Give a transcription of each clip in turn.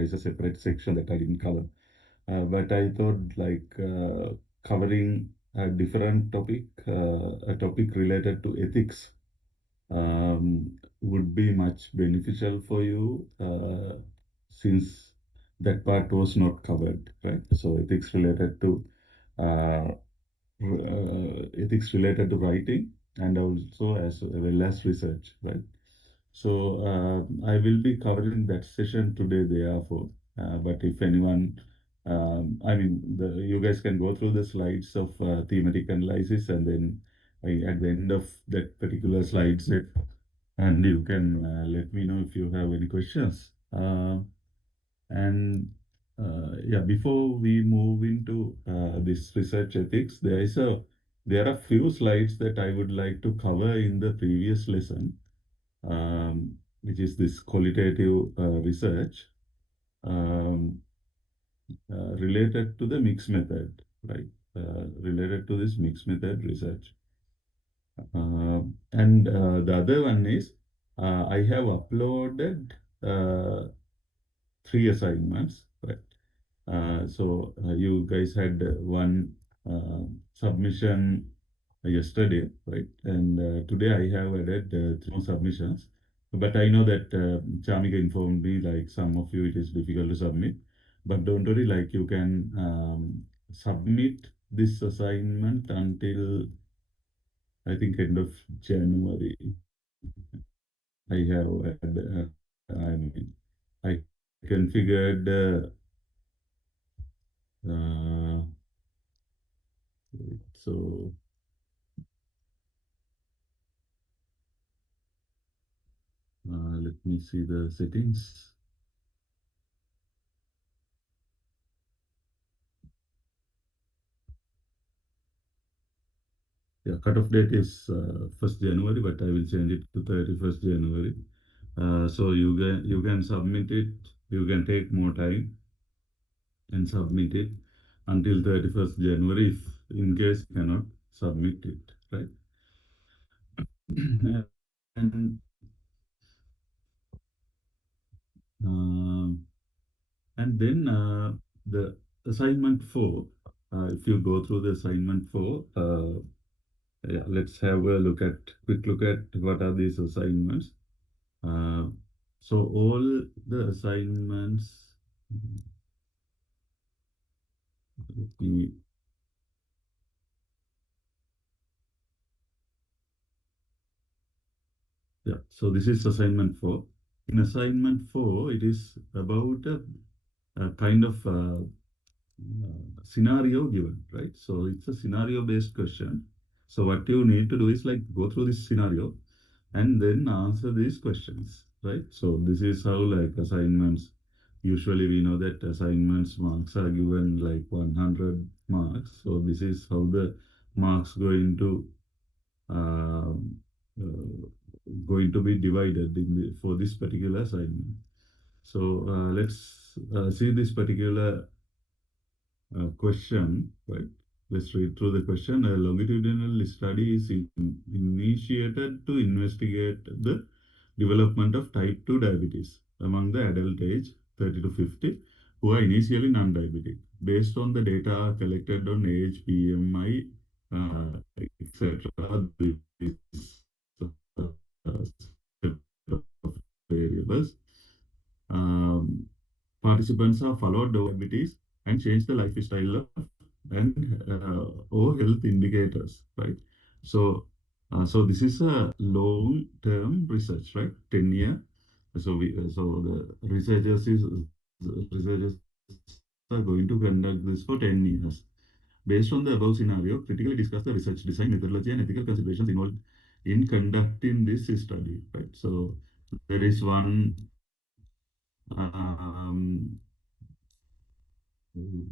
is a separate section that I didn't cover. But I thought covering a different topic, a topic related to ethics, would be much beneficial for you since that part was not covered, right? So uh, ethics related to writing and also as well as research, right? So I will be covering that session today, therefore. But if anyone, you guys can go through the slides of thematic analysis, and then at the end of that particular slide set, and you can let me know if you have any questions. And yeah, before we move into this research ethics, there are few slides that I would like to cover in the previous lesson, which is this qualitative research um, related to the mixed method, right? Related to this mixed method research. And the other one is I have uploaded uh, three assignments, right? So you guys had one submission yesterday, right? And today I have added three more submissions. But I know that Chamika informed me like some of you it is difficult to submit. But don't worry, like you can submit this assignment until I think end of January. I have I mean I configured uh, so let me see the settings. Yeah, cutoff date is 1st January, but I will change it to 31st January. So you can submit it. You can take more time and submit it until 31st January if in case you cannot submit it, right? and um, and then the assignment 4, if you go through the assignment 4, yeah, let's have a quick look at what are these assignments. Uh, so all the assignments, let me, yeah, so this is assignment 4. In assignment 4, it is about a kind of scenario given, right? So it's a scenario based question. So what you need to do is like go through this scenario and then answer these questions, right? So this is how like assignments, usually we know that assignments marks are given like 100 marks. So this is how the marks um, uh, going to be divided for this particular assignment. So let's see this particular question, right? Let's read through the question. A longitudinal study is initiated to investigate the development of type 2 diabetes among the adult age 30 to 50 who are initially non-diabetic. Based on the data collected on age, BMI, etc., this set of variables. Um, Participants are followed diabetes and change the lifestyle and or health indicators, right? So, so this is a long-term research, right? 10-year. So the researchers are going to conduct this for 10 years. Based on the above scenario, critically discuss the research design, methodology, and ethical considerations involved in conducting this study, right? So there is one um,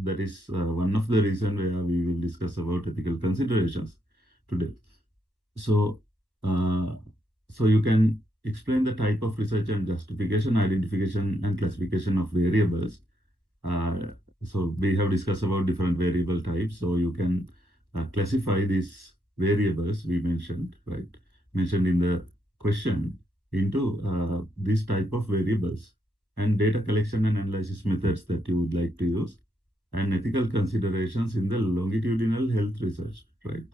that is one of the reasons where we will discuss about ethical considerations today. So, uh, so you can explain the type of research and justification, identification, and classification of variables. Uh, so we have discussed about different variable types. So you can classify these variables we mentioned, right? Mentioned in the question into these type of variables. and data collection and analysis methods that you would like to use, and ethical considerations in the longitudinal health research, right?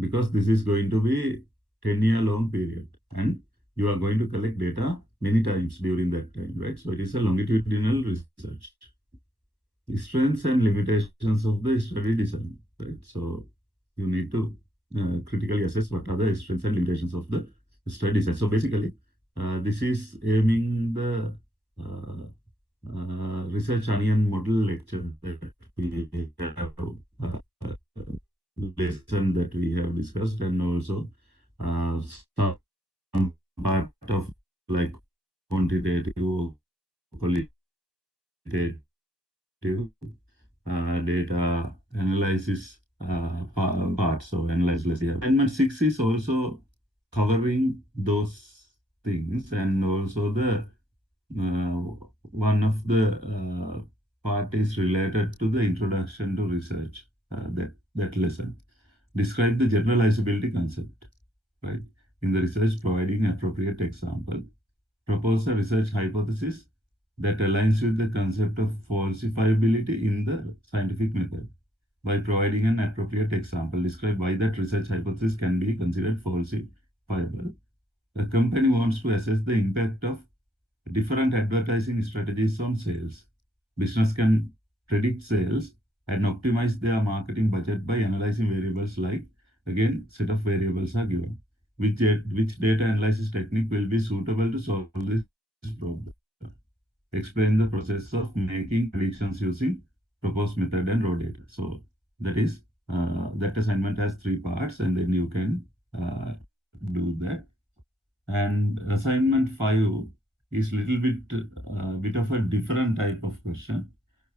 Because this is going to be 10-year long period, and you are going to collect data many times during that time, right? So it is a longitudinal research. Strengths and limitations of the study design, right? So you need to critically assess what are the strengths and limitations of the study design. So basically, this is aiming the research onion model lecture that we have, lesson that we have discussed, and also some part of like quantitative, qualitative data analysis part. So analysis. Yeah. Amendment 6 is also covering those things, and also the one of the part is related to the introduction to research. That lesson describe the generalizability concept, right? In the research, providing appropriate example, propose a research hypothesis that aligns with the concept of falsifiability in the scientific method. By providing an appropriate example, describe why that research hypothesis can be considered falsifiable. The company wants to assess the impact of different advertising strategies on sales. Business can predict sales and optimize their marketing budget by analyzing variables like, again, set of variables are given. Which data analysis technique will be suitable to solve this problem? Explain the process of making predictions using proposed method and raw data. So that is that assignment has three parts, and then you can do that. And assignment 5 is little bit of a different type of question.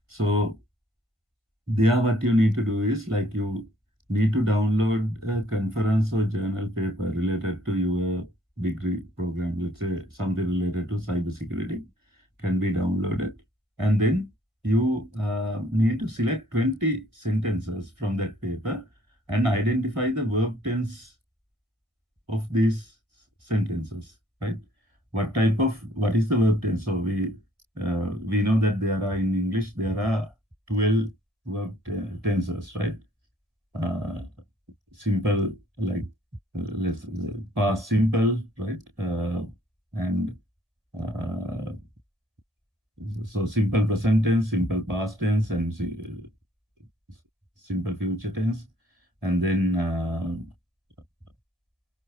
So there what you need to do is like you need to download a conference or journal paper related to your degree program. Let's say something related to cybersecurity can be downloaded, and then you need to select 20 sentences from that paper and identify the verb tense of these sentences, right? What is the verb tense? So we know that there are in English there are 12 tenses, right? Uh, Simple, like let's past simple, right? And uh, so simple present tense, simple past tense, and simple future tense, and then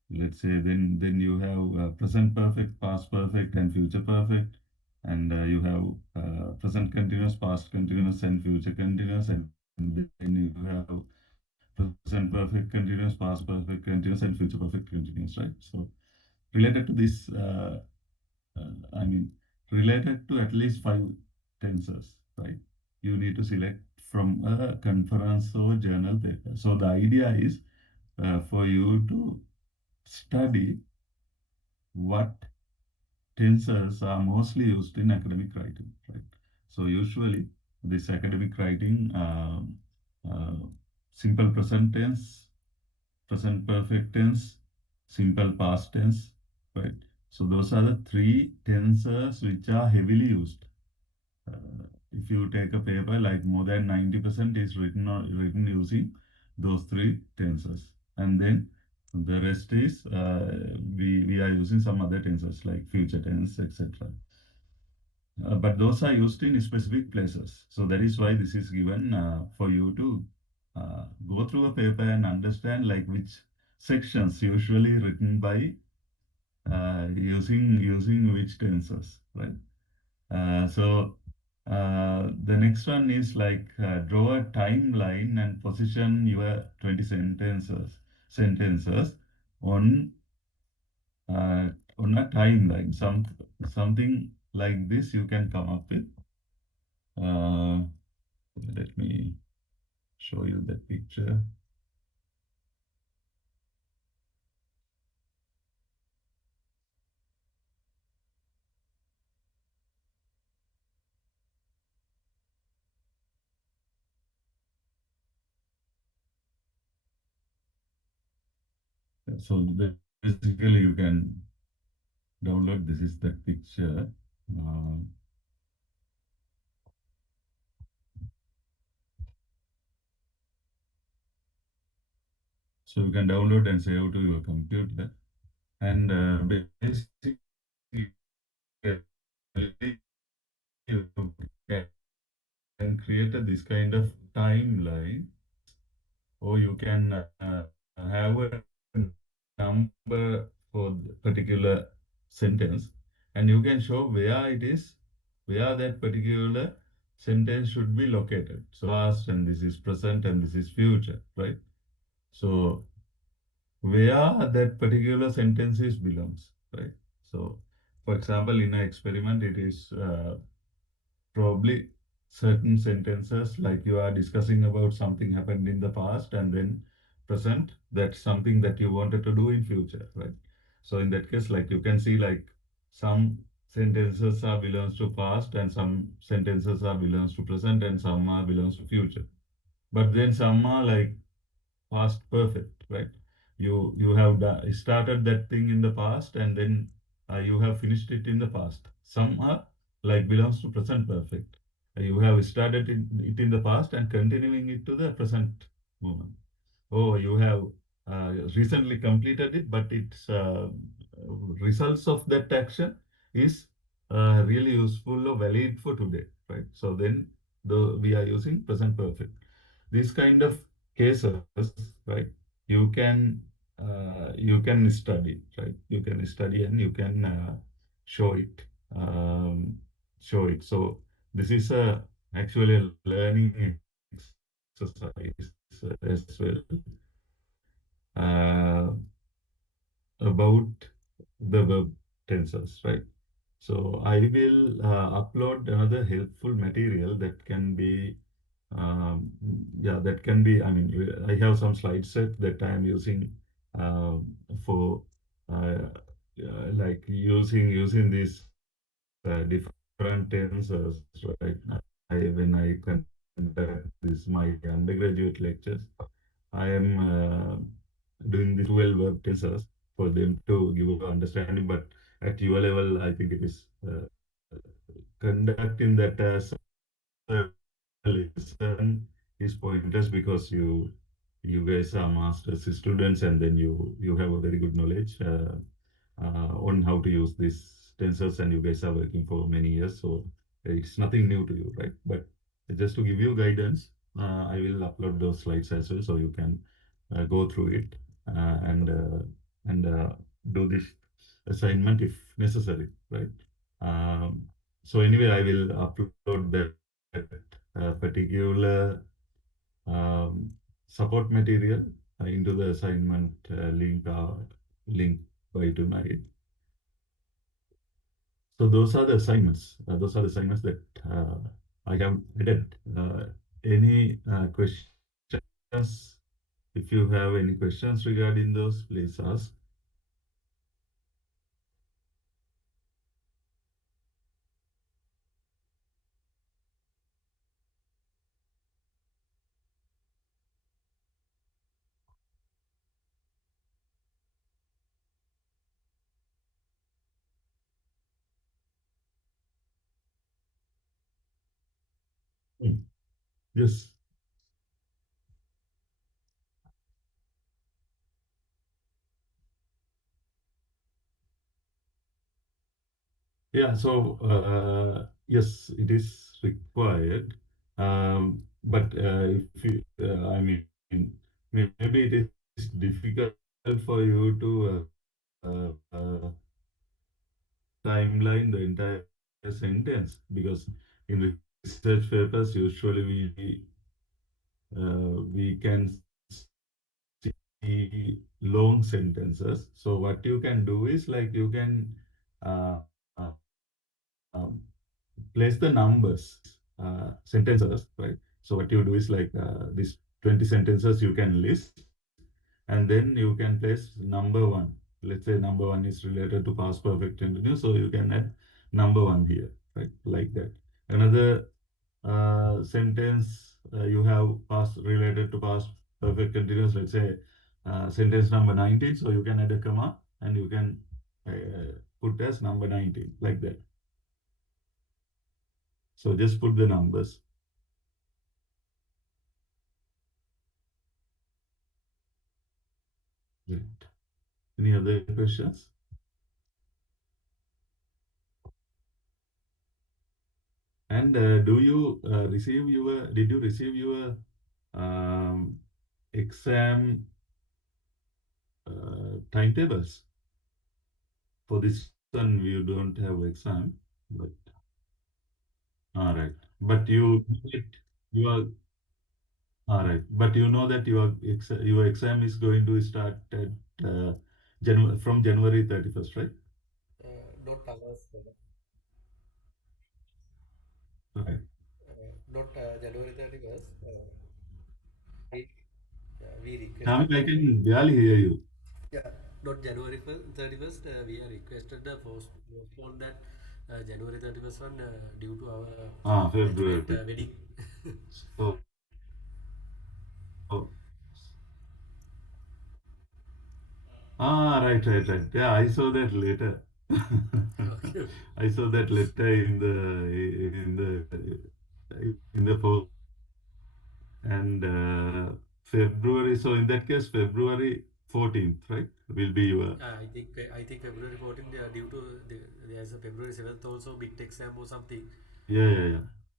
let's say then you have present perfect, past perfect, and future perfect, and you have present continuous, past continuous, and future continuous, and then you have present perfect continuous, past perfect continuous, and future perfect continuous, right? So related to this, I mean, related to at least five tenses, right? You need to select from a conference or journal paper. So the idea is for you to study what tenses are mostly used in academic writing, right? So usually this academic writing, uh, simple present tense, present perfect tense, simple past tense, right? So those are the three tenses which are heavily used. If you take a paper, like more than 90% is written using those three tenses, and then the rest is we are using some other tenses like future tense, etc. But those are used in specific places. So that is why this is given for you to go through a paper and understand like which sections usually written by using which tenses, right? The next one is like draw a timeline and position your 20 sentences on on a timeline. Something like this you can come up with. Uh, Let me show you the picture. So basically you can download. This is the picture. Uh, So you can download and save to your computer. And basically, you can create this kind of timeline, or you can have a number for the particular sentence, and you can show where it is, where that particular sentence should be located. So past, and this is present, and this is future, right? So where that particular sentences belongs, right? So, for example, in an experiment, it is probably certain sentences like you are discussing about something happened in the past and then present, that's something that you wanted to do in future, right? So in that case, like you can see, like some sentences are belongs to past and some sentences are belongs to present and some are belongs to future, but then some are like past perfect, right? You have started that thing in the past and then you have finished it in the past. Some are like belongs to present perfect. You have started it in the past and continuing it to the present moment. Oh, you have recently completed it, but its results of that action is really useful or valid for today, right? So then we are using present perfect. These kind of cases, right? You can you can study, right? You can study and you can show it, um, show it. So this is a actually a learning exercise as well, uh, about the verb tenses, right? So I will upload another helpful material that can be, um, yeah, that can be, I mean, I have some slide set that I am using for like using these different tenses, right? When I conduct this my undergraduate lectures, I am doing the 12 verb tenses for them to give a understanding. But at your level, I think it is conducting that as listen his pointers, because you guys are masters students and then you have a very good knowledge on how to use these tensors, and you guys are working for many years, so it's nothing new to you, right? But just to give you guidance, I will upload those slides as well, so you can go through it and do this assignment if necessary, right? So anyway, I will upload that particular um, support material into the assignment link by tonight. So those are the assignments. Those are the assignments that I have added. Any questions? If you have any questions regarding those, please ask. Mm. Yes. Yeah, so yes, it is required. But if you, I mean, maybe it is difficult for you to timeline the entire sentence, because in research papers usually we can see long sentences. So what you can do is like you can uh, uh, um, place the numbers, sentences, right? So what you do is like these 20 sentences you can list, and then you can place number one. Let's say number one is related to past perfect continuous, so you can add number one here, right? Like that. Another sentence you have past related to past perfect continuous. Let's say sentence number 19, so you can add a comma and you can put as number 19, like that. So just put the numbers. Any other questions? And do you receive your, did you receive your um, exam timetables? For this one, you don't have exam, but all right. But you are all right. But you know that your exam is going to start at from January 31st, right? Not ours, Right. not January 31st. We requested Shamik, I the can barely hear you. yeah, not January 31st. We are requested the postpone that January 31st one due to our batchmate February. wedding. So, right. Yeah, I saw that later. Okay, okay. I saw that letter in the post and February. So in that case, February 14th, right, will be your I think February 14th due to there's a February 7th also big exam or something. yeah.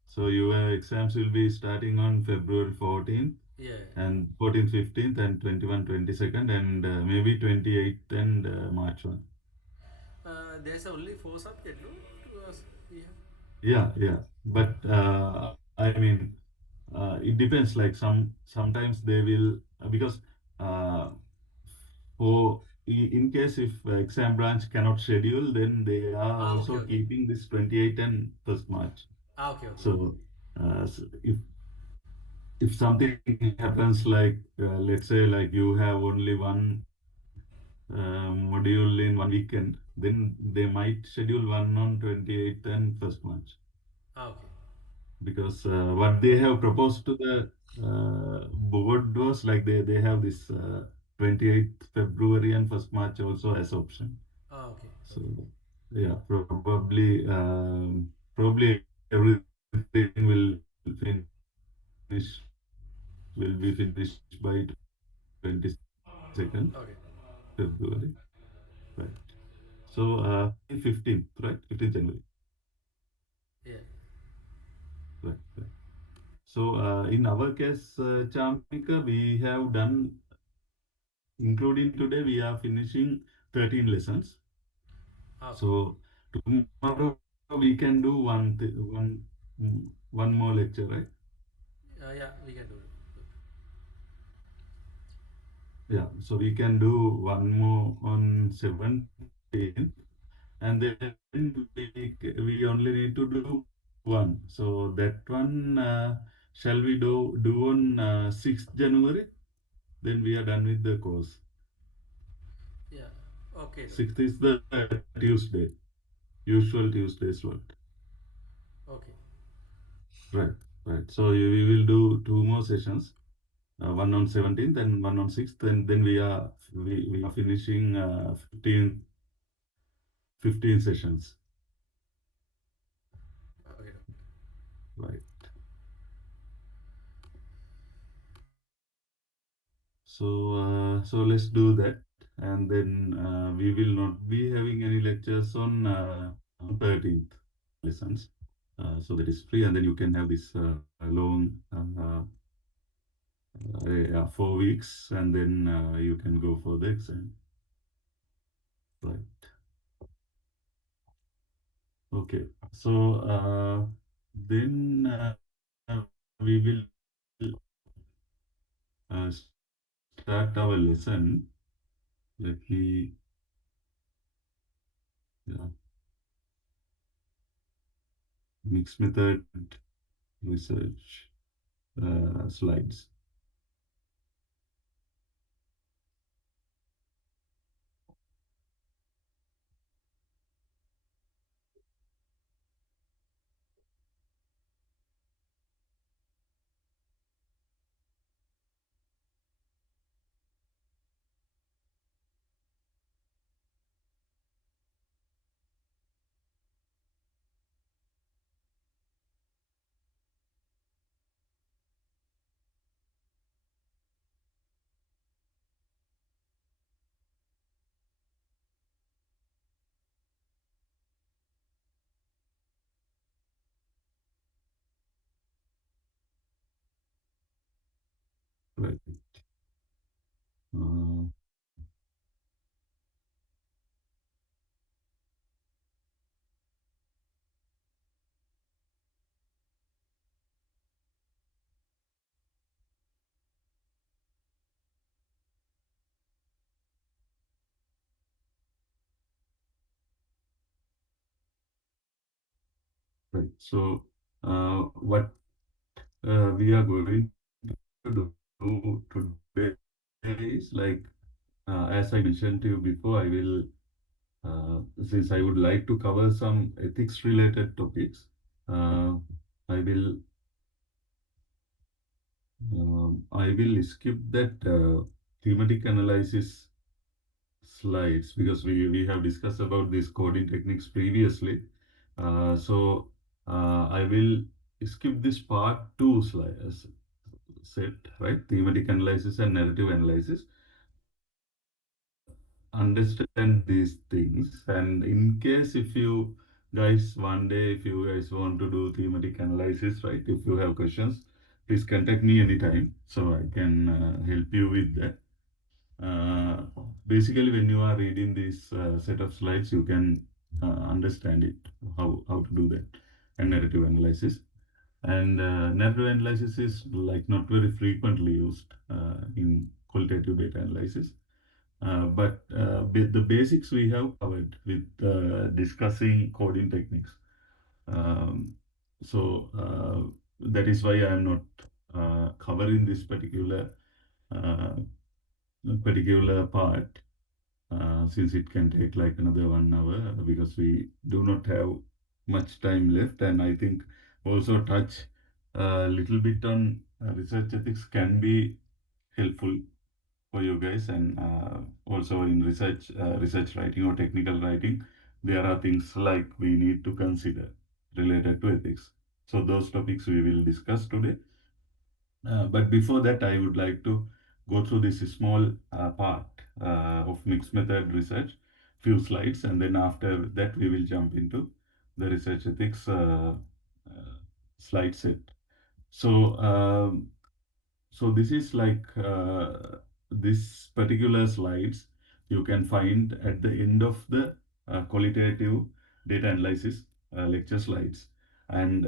So your exams will be starting on February 14th Yeah. and 14th, 15th, and 21, 22nd, and maybe 28th and March 1. There's only four subjects, no? To us, we have. Yeah. But I mean, it depends. Like sometimes they will because uh, in case if exam branch cannot schedule, then they are Okay, also okay. keeping this 28 and 1st March. Okay. So, if something happens like let's say like you have only one module in one weekend, then they might schedule one on 28th and 1st March. Okay. Because what they have proposed to the board was like they have this 28th February and 1st March also as option. Okay. So Okay. yeah, probably everything finish will be finished by 22nd Okay. February, right? So 15th, right? 15th January, Yeah. right. So in our case, Chamika, we have done, including today, we are finishing 13 lessons. Okay. So tomorrow we can do one more lecture, right? Yeah, we can do it. Yeah. So we can do one more on 17th, and then we only need to do one. So that one shall we do on 6th January? Then we are done with the course. Yeah. Okay. 6th is the Tuesday, usual Tuesday slot. Okay. Right. So we will do two more sessions, one on 17th and one on 6th, and then we are finishing 15 sessions. Okay. Right. So let's do that, and then we will not be having any lectures on 13th lessons. So that is free, and then you can have this long 4 weeks, and then you can go for the exam. Right. Okay. So then we will uh, start our lesson. Let me yeah, mixed method research slides. Right. Uh, right. So, what we are going to do today is like, as I mentioned to you before, I will, since I would like to cover some ethics related topics, uh, I will I will skip that thematic analysis slides because we have discussed about these coding techniques previously. So I will skip this part two slides set, right? Thematic analysis and narrative analysis. Understand these things, and in case if you guys one day if you guys want to do thematic analysis, right? If you have questions, please contact me anytime so I can help you with that. Uh, Basically, when you are reading this set of slides, you can understand it, how to do that, and narrative analysis. And narrative analysis is like not very frequently used in qualitative data analysis. But with the basics we have covered with discussing coding techniques. Um, so that is why I am not covering this uh, particular part since it can take like another 1 hour because we do not have much time left. And I think also touch a little bit on research ethics can be helpful for you guys. And also in research writing or technical writing, there are things like we need to consider related to ethics. So those topics we will discuss today. But before that, I would like to go through this small part of mixed method research, few slides, and then after that, we will jump into the research ethics uh, slide set. So this is like this particular slides you can find at the end of the qualitative data analysis lecture slides. And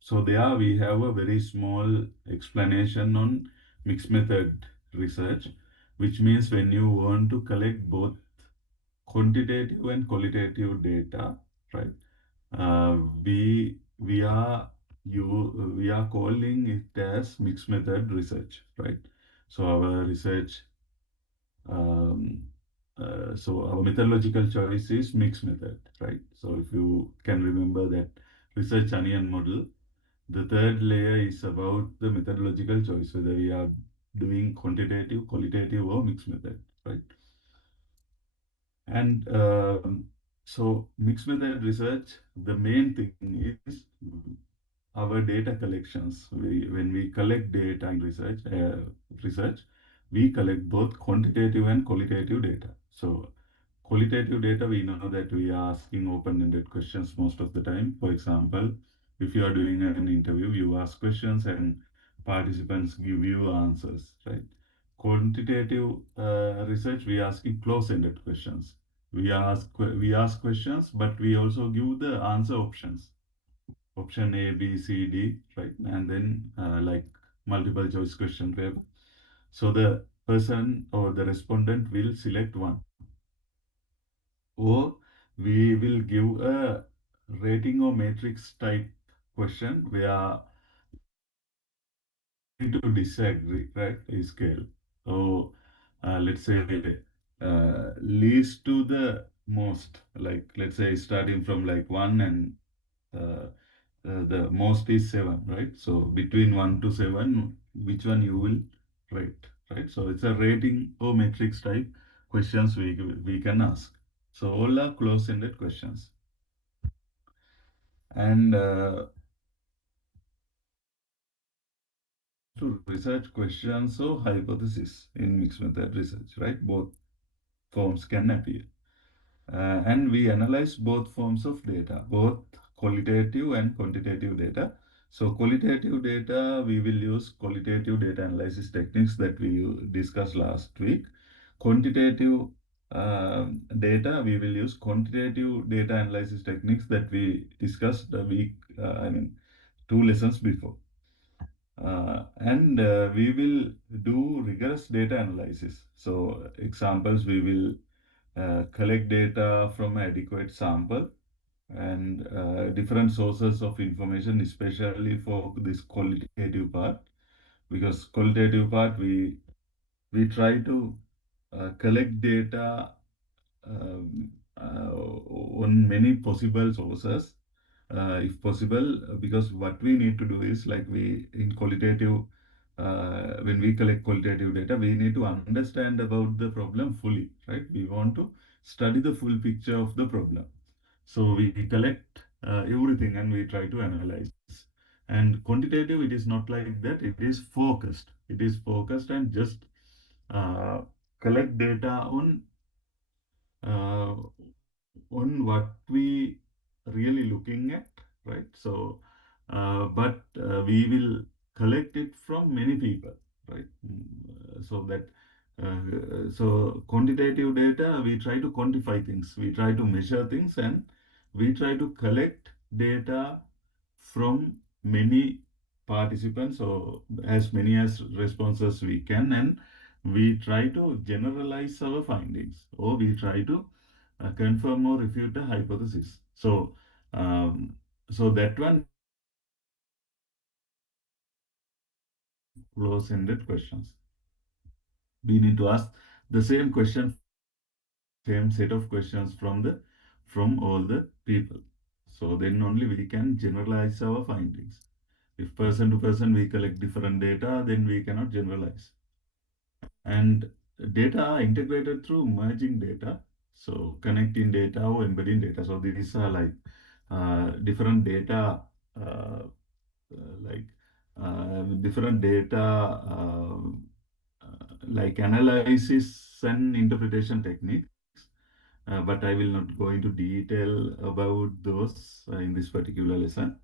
so there we have a very small explanation on mixed method research, which means when you want to collect both quantitative and qualitative data, right? Uh, we are we are calling it as mixed method research, right? So our research, um, so our methodological choice is mixed method, right? So if you can remember that research onion model, the third layer is about the methodological choice, whether we are doing quantitative, qualitative, or mixed method, right? And so mixed method research, the main thing is our data collections. When we collect data in research, we collect both quantitative and qualitative data. So qualitative data, we know that we are asking open-ended questions most of the time. For example, if you are doing an interview, you ask questions and participants give you answers, right? Quantitative research, we are asking close-ended questions. We ask questions, but we also give the answer options. Option A, B, C, D, right? And then like multiple choice question paper. So the person or the respondent will select one, or we will give a rating or matrix type question where to disagree, right? A scale. So let's say least to the most, like let's say starting from like one and uh, the most is seven, right? So between one to seven, which one you will rate, right? So it's a rating or matrix type questions we can ask. So all are close-ended questions. And to research questions or hypothesis in mixed method research, right? Both forms can appear. And we analyze both forms of data, both qualitative and quantitative data. So qualitative data, we will use qualitative data analysis techniques that we discussed last week. Quantitative data, we will use quantitative data analysis techniques that we discussed the week, I mean, two lessons before. And we will do rigorous data analysis. So examples, we will collect data from adequate sample and different sources of information, especially for this qualitative part, because qualitative part we try to collect data on many possible sources, if possible, because what we need to do is like we in qualitative, when we collect qualitative data, we need to understand about the problem fully, right? We want to study the full picture of the problem. So we collect everything and we try to analyze. And quantitative, it is not like that. It is focused. It is focused and just uh, collect data uh, on what we really looking at, right? So, but we will collect it from many people, right? So that so quantitative data, we try to quantify things, we try to measure things, and we try to collect data from many participants, or as many as responses we can, and we try to generalize our findings, or we try to confirm or refute a hypothesis. So, so that one we need to ask close-ended questions. We need to ask the same question from the same set of questions from all the people. So then only we can generalize our findings. If person to person we collect different data, then we cannot generalize. And data are integrated through merging data, so connecting data or embedding data. So these are like different data, like different data, like analysis and interpretation techniques. But I will not go into detail about those in this particular lesson,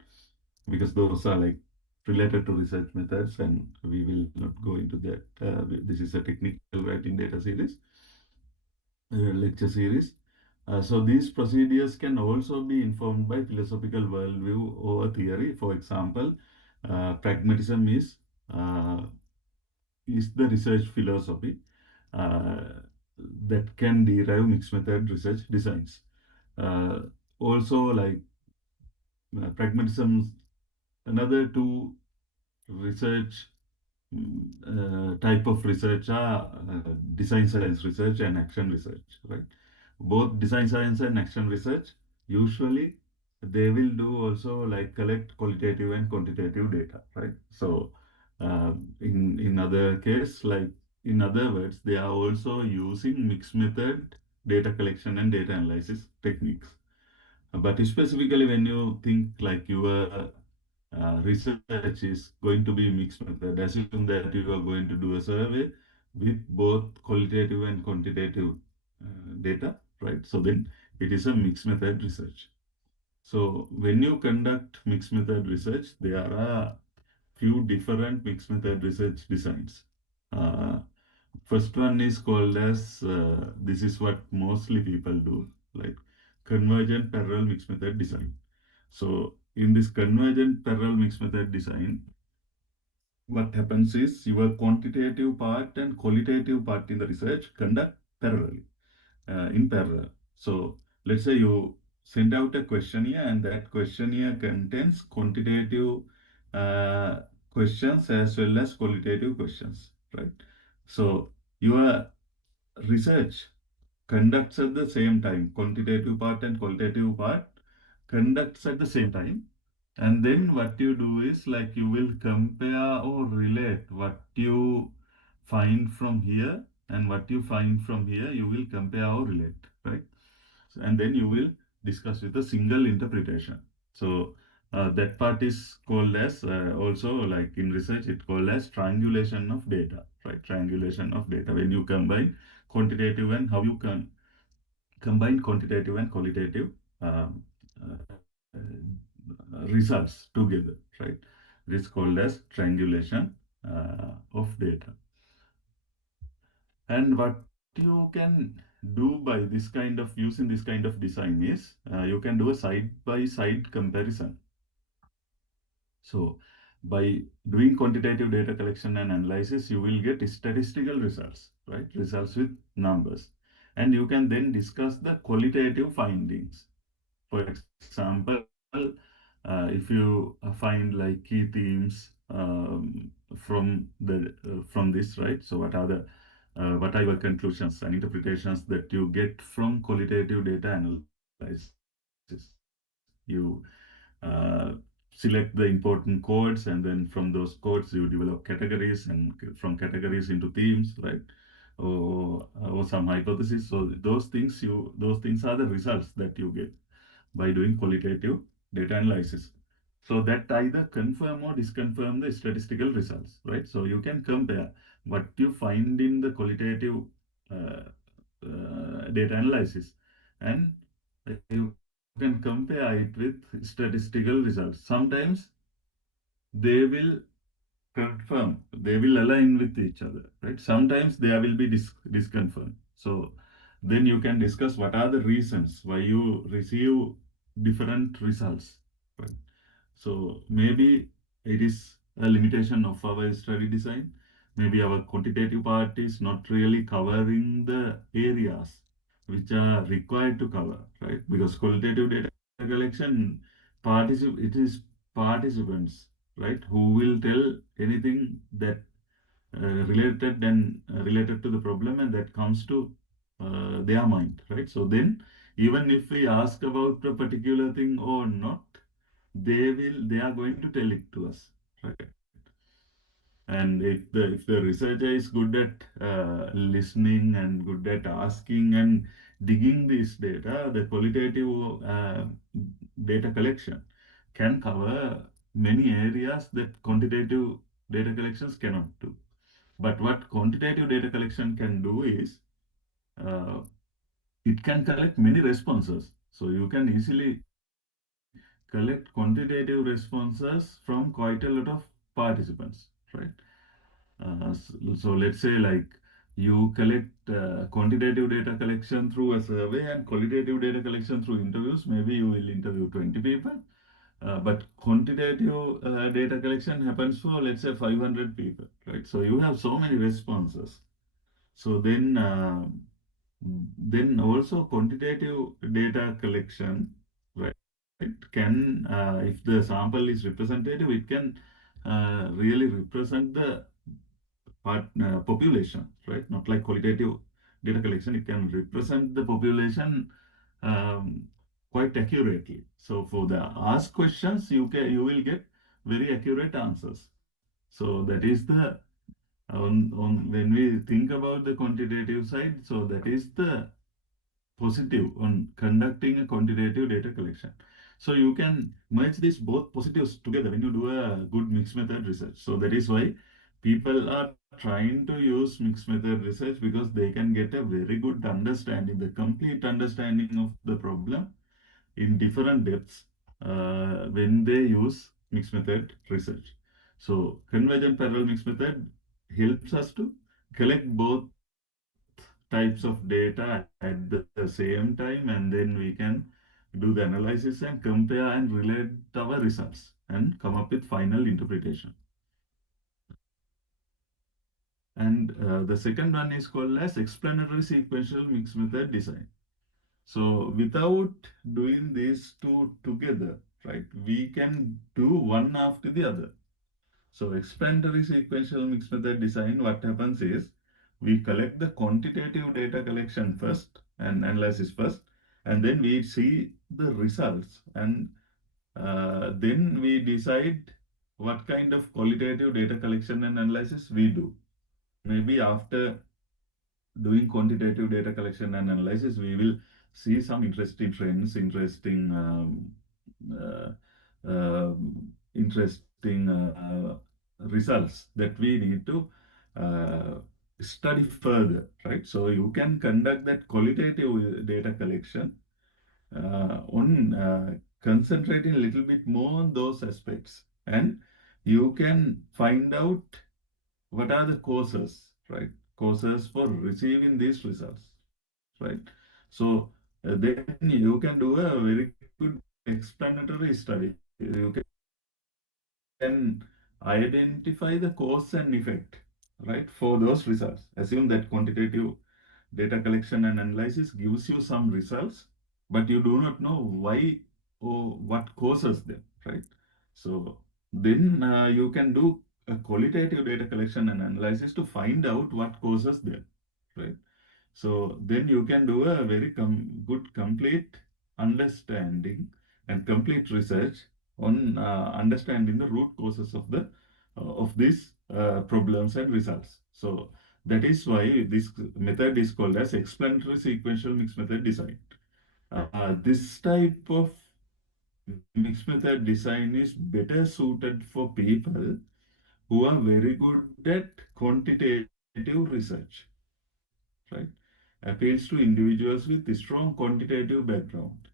because those are like related to research methods and we will not go into that. This is a technical writing data series, lecture series. So these procedures can also be informed by philosophical worldview or theory. For example, pragmatism uh, is the research philosophy uh, that can derive mixed method research designs. Uh, Also, like pragmatism, another two research type of research are design science research and action research, right? Both design science and action research, usually they will do also like collect qualitative and quantitative data, right? So in other case, like in other words, they are also using mixed method data collection and data analysis techniques. But specifically, when you think like your research is going to be mixed method, assume that you are going to do a survey with both qualitative and quantitative data, right? So then it is a mixed method research. So when you conduct mixed method research, there are few different mixed method research designs. Uh, First one is called as, this is what mostly people do, like convergent parallel mixed method design. So in this convergent parallel mixed method design, what happens is your quantitative part and qualitative part in the research conduct parallelly, in parallel. So let's say you send out a questionnaire and that questionnaire contains quantitative uh, questions as well as qualitative questions, right? So your research conducts at the same time, quantitative part and qualitative part conducts at the same time. And then what you do is like you will compare or relate what you find from here and what you find from here, you will compare or relate, right? And then you will discuss with a single interpretation. So that part is called as also like in research, it called as triangulation of data, right? Triangulation of data when you combine quantitative and how you can combine quantitative and qualitative um, uh, results together, right? It is called as triangulation of data. And what you can do by this kind of using this kind of design is you can do a side by side comparison. So by doing quantitative data collection and analysis, you will get statistical results, right? Results with numbers. And you can then discuss the qualitative findings. For example, if you find like key themes from this, right? So what are your conclusions and interpretations that you get from qualitative data analysis? You select the important codes, and then from those codes you develop categories, and from categories into themes, right? Or some hypotheses. So those things are the results that you get by doing qualitative data analysis. So that either confirm or disconfirm the statistical results, right? So you can compare what you find in the qualitative uh, data analysis, and you can compare it with statistical results. Sometimes they will confirm, they will align with each other, right? Sometimes there will be disconfirm. So then you can discuss what are the reasons why you receive different results, right? So maybe it is a limitation of our study design. Maybe our quantitative part is not really covering the areas which are required to cover, right? Because qualitative data collection, it is participants, right, who will tell anything that related to the problem, and that comes to their mind, right? So then, even if we ask about a particular thing or not, they are going to tell it to us, right? And if the researcher is good at listening and good at asking and digging this data, the qualitative data collection can cover many areas that quantitative data collections cannot do. But what quantitative data collection can do is uh, it can collect many responses. So you can easily collect quantitative responses from quite a lot of participants, right? So let's say like you collect quantitative data collection through a survey and qualitative data collection through interviews. Maybe you will interview 20 people, but quantitative data collection happens for, let's say, 500 people, right? So you have so many responses. So then also quantitative data collection, right, can if the sample is representative, it can really represent the population, right? Not like qualitative data collection, it can represent the population um, quite accurately. So for the asked questions, you will get very accurate answers. So that is the on when we think about the quantitative side, so that is the positive on conducting a quantitative data collection. So you can merge these both positives together when you do a good mixed method research. So that is why people are trying to use mixed method research, because they can get a very good understanding, the complete understanding of the problem in different depths when they use mixed method research. So convergent parallel mixed method helps us to collect both types of data at the same time, and then we can do the analysis and compare and relate our results and come up with final interpretation. And the second one is called as explanatory sequential mixed method design. So without doing these two together, right, we can do one after the other. So explanatory sequential mixed method design, what happens is we collect the quantitative data collection first and analysis first, and then we see the results, and then we decide what kind of qualitative data collection and analysis we do. Maybe after doing quantitative data collection and analysis, we will see some interesting trends, uh, interesting results that we need to uh, study further, right? So you can conduct that qualitative data collection on concentrating a little bit more on those aspects, and you can find out what are the causes, right? Causes for receiving these results, right? So then you can do a very good explanatory study. You can identify the cause and effect, right, for those results. Assume that quantitative data collection and analysis gives you some results, but you do not know why or what causes them, right? So then you can do a qualitative data collection and analysis to find out what causes them, right? So then you can do a very good complete understanding and complete research on understanding the root causes of the of these problems and results. So that is why this method is called as explanatory sequential mixed method design. This type of mixed method design is better suited for people who are very good at quantitative research, right? Appeals to individuals with a strong quantitative background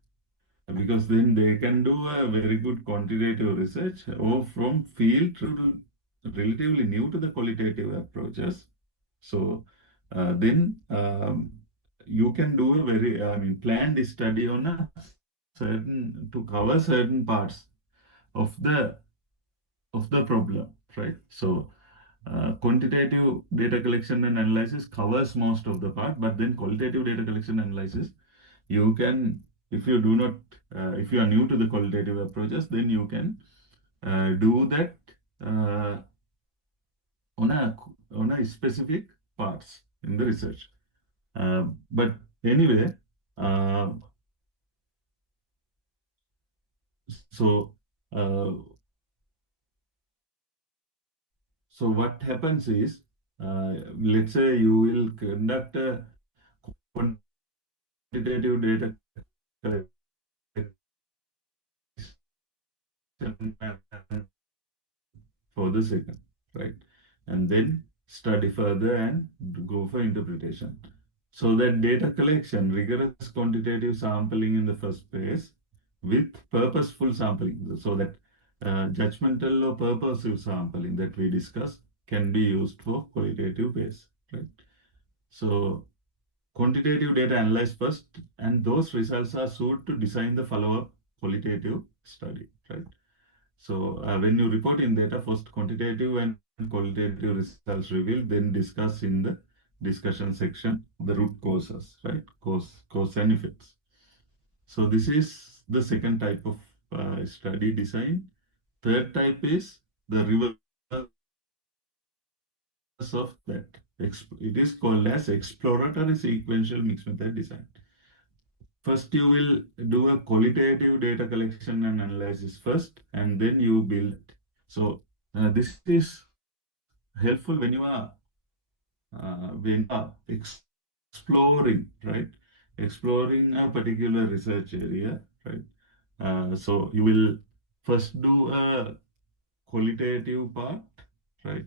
because then they can do a very good quantitative research or from field to relatively new to the qualitative approaches. So then you can do a very, I mean, planned study on a certain to cover certain parts of the problem, right? So quantitative data collection and analysis covers most of the part, but then qualitative data collection analysis, you can, if you do not, if you are new to the qualitative approaches, then you can do that uh, on a specific parts in the research. But anyway, uh, so uh, so what happens is, let's say you will conduct a quantitative data collection for the second, right? And then study further and go for interpretation. So that data collection, rigorous quantitative sampling in the first phase with purposeful sampling, so that judgmental or purposive sampling that we discussed can be used for qualitative phase, right? So quantitative data analyzed first, and those results are suited to design the follow-up qualitative study, right? So when you report in data, first quantitative and qualitative results revealed, then discuss in the discussion section the root causes, right? Cause and effects. So this is the second type of study design. Third type is the reverse of that. It is called as exploratory sequential mixed method design. First, you will do a qualitative data collection and analysis first, and then you build that. So this is helpful when you are exploring, right? Exploring a particular research area, right? So you will first do a qualitative part, right?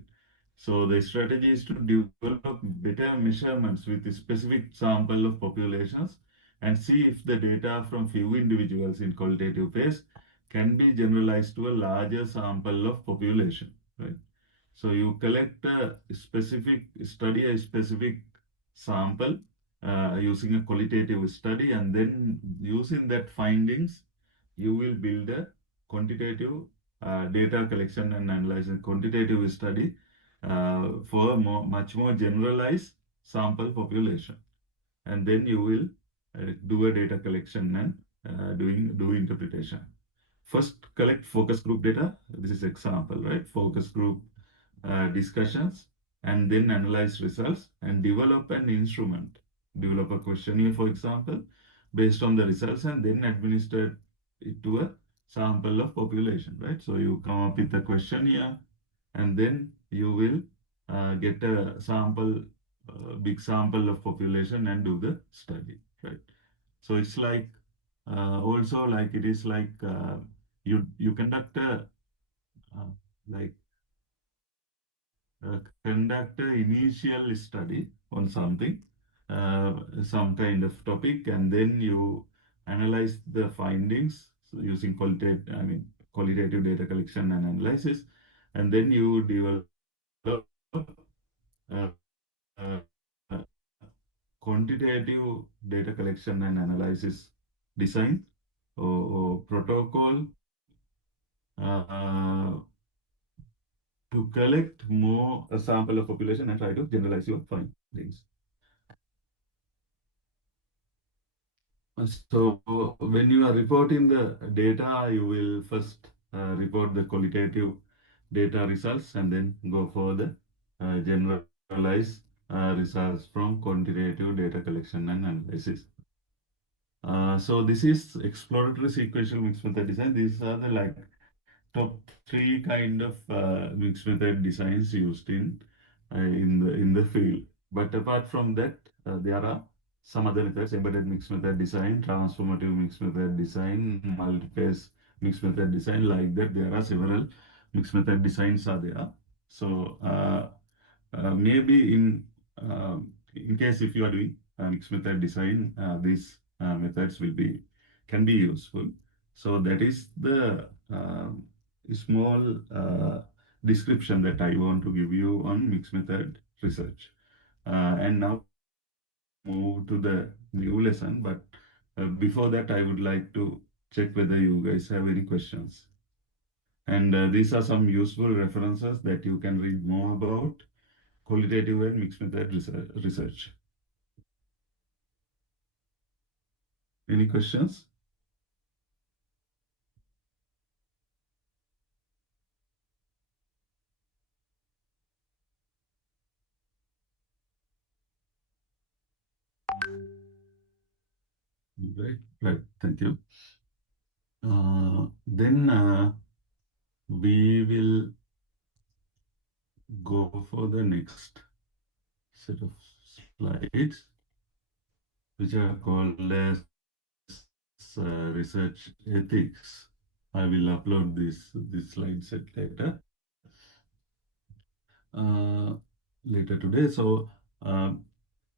So the strategy is to develop better measurements with a specific sample of populations and see if the data from few individuals in qualitative phase can be generalized to a larger sample of population, right? So you collect a specific, study a specific sample using a qualitative study, and then using that findings, you will build a quantitative data collection and analysis, quantitative study for a much more generalized sample population. And then you will do a data collection and do interpretation. First, collect focus group data. This is example, right? Focus group discussions, and then analyze results and develop an instrument. Develop a questionnaire, for example, based on the results, and then administer it to a sample of population, right? So you come up with a questionnaire, and then you will get a sample, big sample of population and do the study, right? So it's like also like it is like you conduct a uh, like conduct an initial study on something, some kind of topic, and then you analyze the findings, so using qualitative, I mean, qualitative data collection and analysis, and then you develop uh, quantitative data collection and analysis design or protocol uh, to collect more a sample of population and try to generalize your findings. So when you are reporting the data, you will first report the qualitative data results and then go for the generalized results from quantitative data collection and analysis. So this is exploratory sequential mixed method design. These are the like top three kind of mixed method designs used in the field. But apart from that, there are some other methods: embedded mixed method design, transformative mixed method design, multi-phase mixed method design. Like that, there are several mixed method designs are there. So maybe in case if you are doing mixed method design, these methods will be can be useful. So that is the small description that I want to give you on mixed method research. And now we will move to the new lesson. But before that, I would like to check whether you guys have any questions. And these are some useful references that you can read more about qualitative and mixed method research. Any questions? Right, right. Thank you. Then we will go for the next set of slides, which are called as research ethics. I will upload this slide set uh, later today. So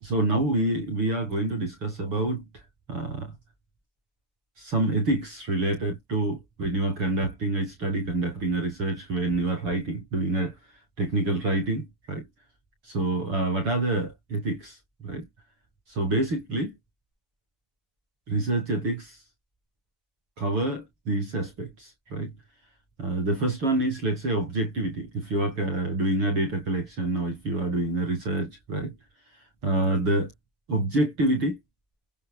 so now we are going to discuss about uh, some ethics related to when you are conducting a study, conducting a research, when you are writing, doing a technical writing, right? So, what are the ethics, right? So, basically, research ethics cover these aspects, right? The first one is, let's say, objectivity. If you are doing a data collection or if you are doing a research, right? The objectivity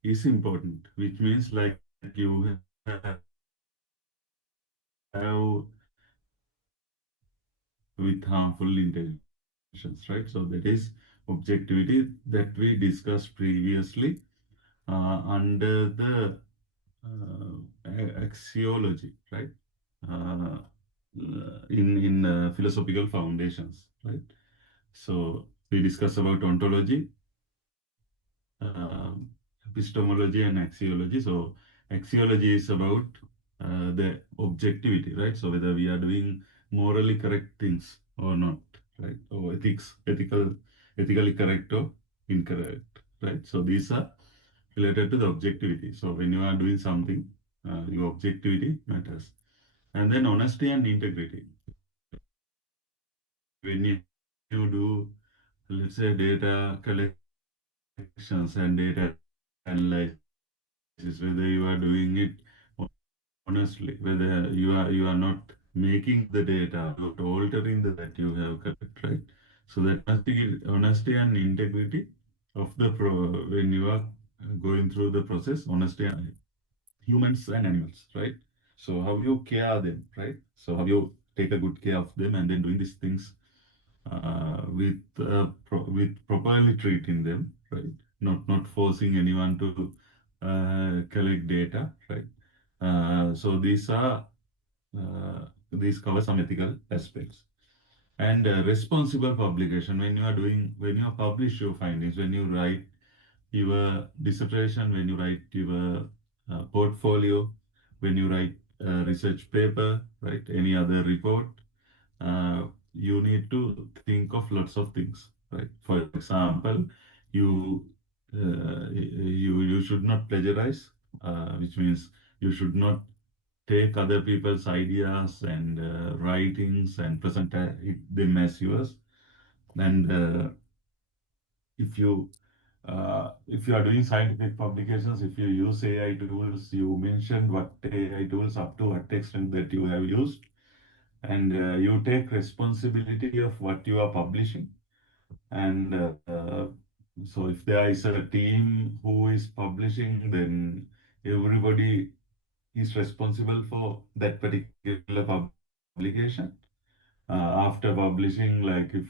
is important, which means like you have with harmful intentions, right? So that is objectivity that we discussed previously under the axiology, right? Uh, in philosophical foundations, right? So we discuss about ontology, epistemology, and axiology. So axiology is about the objectivity, right? So whether we are doing morally correct things or not, right? Or ethically correct or incorrect, right? So these are related to the objectivity. So when you are doing something, your objectivity matters. And then honesty and integrity. When you do, let's say, data collections and data analysis, whether you are doing it honestly, whether you are not making the data, not altering the that you have correct, right? So that honesty and integrity of the when you are going through the process, honesty and humans and animals, right? So how you care them, right? So how you take a good care of them and then doing these things with properly treating them, right? Not forcing anyone to collect data, right? So these cover some ethical aspects. And responsible publication, when you publish your findings, when you write your dissertation, when you write your portfolio, when you write a research paper, right? Any other report, you need to think of lots of things, right? For example, you you should not plagiarize, which means you should not take other people's ideas and writings and present them as yours. And if you if you are doing scientific publications, if you use AI tools, you mentioned what AI tools up to what extent that you have used, and you take responsibility of what you are publishing. And so if there is a team who is publishing, then everybody is responsible for that particular publication. After publishing, like if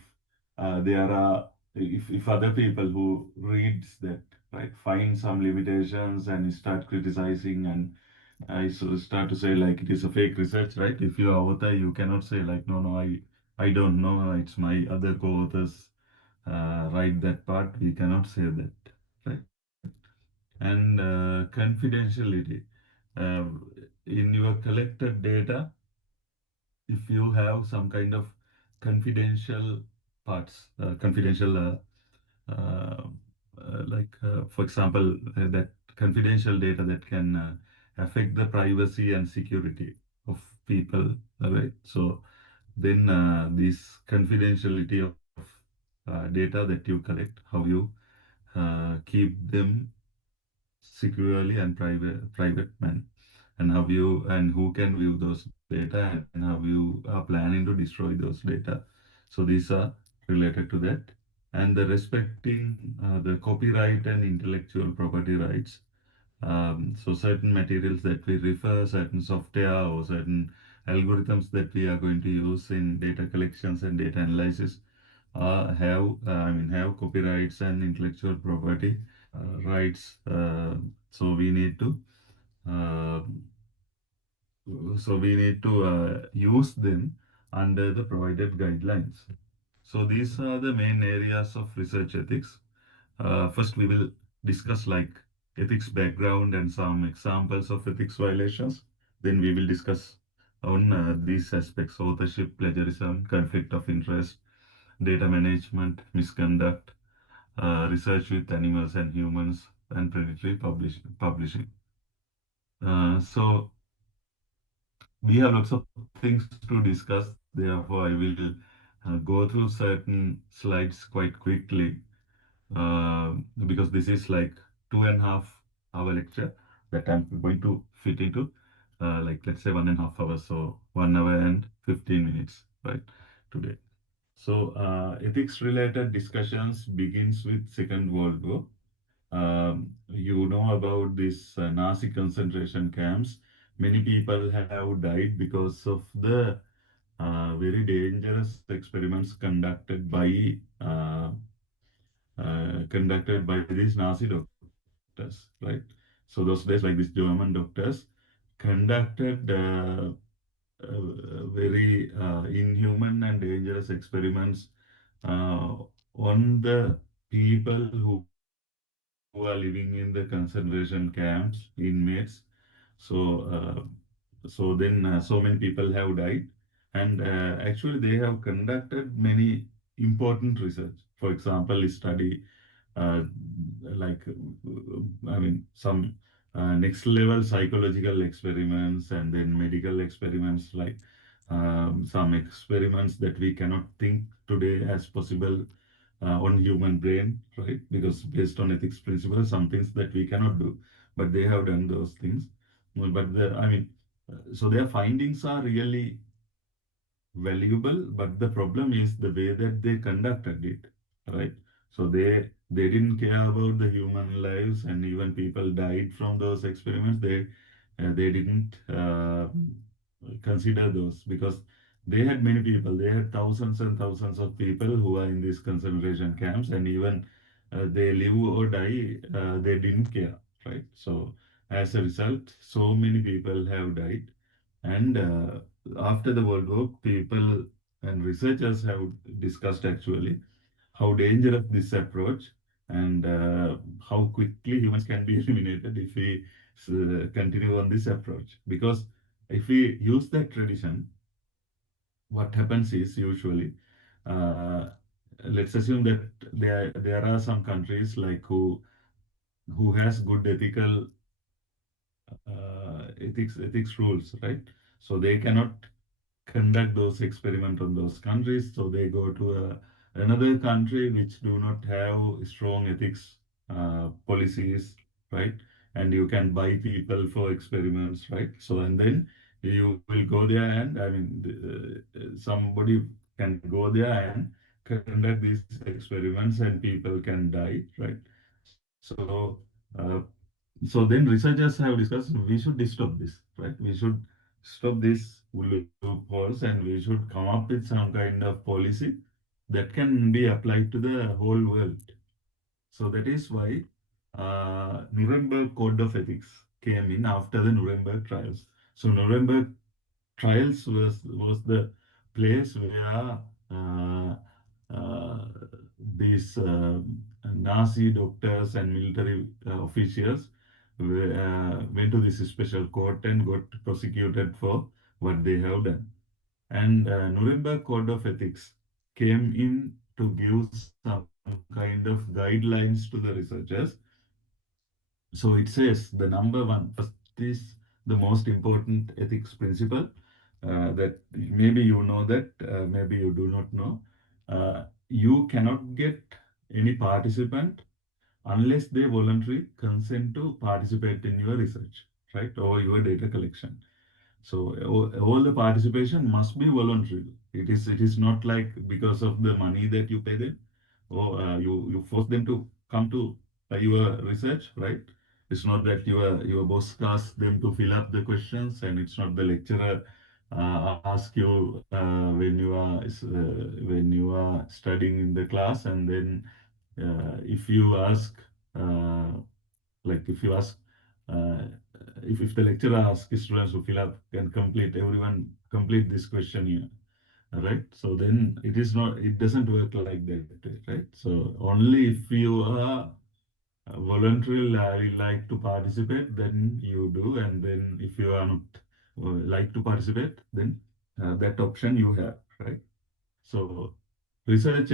there are if other people who reads that, right, find some limitations and start criticizing, and start to say like it is a fake research, right? If you are author, you cannot say like no, no, I don't know, it's my other co-authors write that part. We cannot say that, right? And confidentiality. Uh, in your collected data, if you have some kind of confidential parts, confidential, for example, that confidential data that can affect the privacy and security of people, right? So then this confidentiality of data that you collect, how you keep them securely and private man, and how you and who can view those data, and how you are planning to destroy those data. So these are related to that. And the respecting the copyright and intellectual property rights. So certain materials that we refer, certain software or certain algorithms that we are going to use in data collections and data analysis have copyrights and intellectual property rights. So we need to uh, use them under the provided guidelines. So these are the main areas of research ethics. First, we will discuss like ethics background and some examples of ethics violations. Then we will discuss on these aspects: authorship, plagiarism, conflict of interest, data management, misconduct, research with animals and humans, and predatory publishing. So we have lots of things to discuss. Therefore, I will go through certain slides quite quickly because this is like 2.5 hour lecture that I'm going to fit into like let's say 1.5 hours. So 1 hour and 15 minutes, right? Today. So ethics related discussions begins with Second World War. You know about this Nazi concentration camps. Many people have died because of the very dangerous experiments conducted by these Nazi doctors, right? So those days, like these German doctors conducted very inhuman and dangerous experiments on the people who are living in the concentration camps, inmates. So then so many people have died, and actually they have conducted many important research. For example, study uh, like some next level psychological experiments, and then medical experiments, like some experiments that we cannot think today as possible on human brain, right? Because based on ethics principles, some things that we cannot do, but they have done those things. But so their findings are really valuable, but the problem is the way that they conducted it, right? So they didn't care about the human lives, and even people died from those experiments. They didn't consider those, because they had many people. They had thousands and thousands of people who are in these concentration camps, and even they live or die, they didn't care, right? So as a result, so many people have died. And after the World War, people and researchers have discussed actually how dangerous this approach, and how quickly humans can be eliminated if we continue on this approach. Because if we use that tradition, what happens is usually, uh, let's assume that there are some countries like who has good ethical ethics rules, right? So they cannot conduct those experiments on those countries. So they go to another country which do not have strong ethics policies, right? And you can buy people for experiments, right? So and then you will go there and I mean somebody can go there and conduct these experiments and people can die, right? So uh, so then researchers have discussed we should stop this, right? We should stop these loopholes and we should come up with some kind of policy that can be applied to the whole world. So that is why Nuremberg Code of Ethics came in after the Nuremberg trials. So Nuremberg trials was the place where uh, these Nazi doctors and military officials went to this special court and got prosecuted for what they have done. And Nuremberg Code of Ethics came in to give some kind of guidelines to the researchers. So it says the number one, first is the most important ethics principle that maybe you know that, maybe you do not know. You cannot get any participant unless they voluntarily consent to participate in your research, right, or your data collection. So all the participation must be voluntary. It is not like because of the money that you pay them or you force them to come to your research, right? It's not that your boss asks them to fill up the questions, and it's not the lecturer ask you when you are studying in the class, and then if you ask uh, like if you ask uh, if the lecturer asks students to fill up and complete everyone complete this questionnaire, right? So then it doesn't work like that, right? So only if you are voluntarily like to participate, then you do, and then if you are not like to participate, then that option you have, right? So research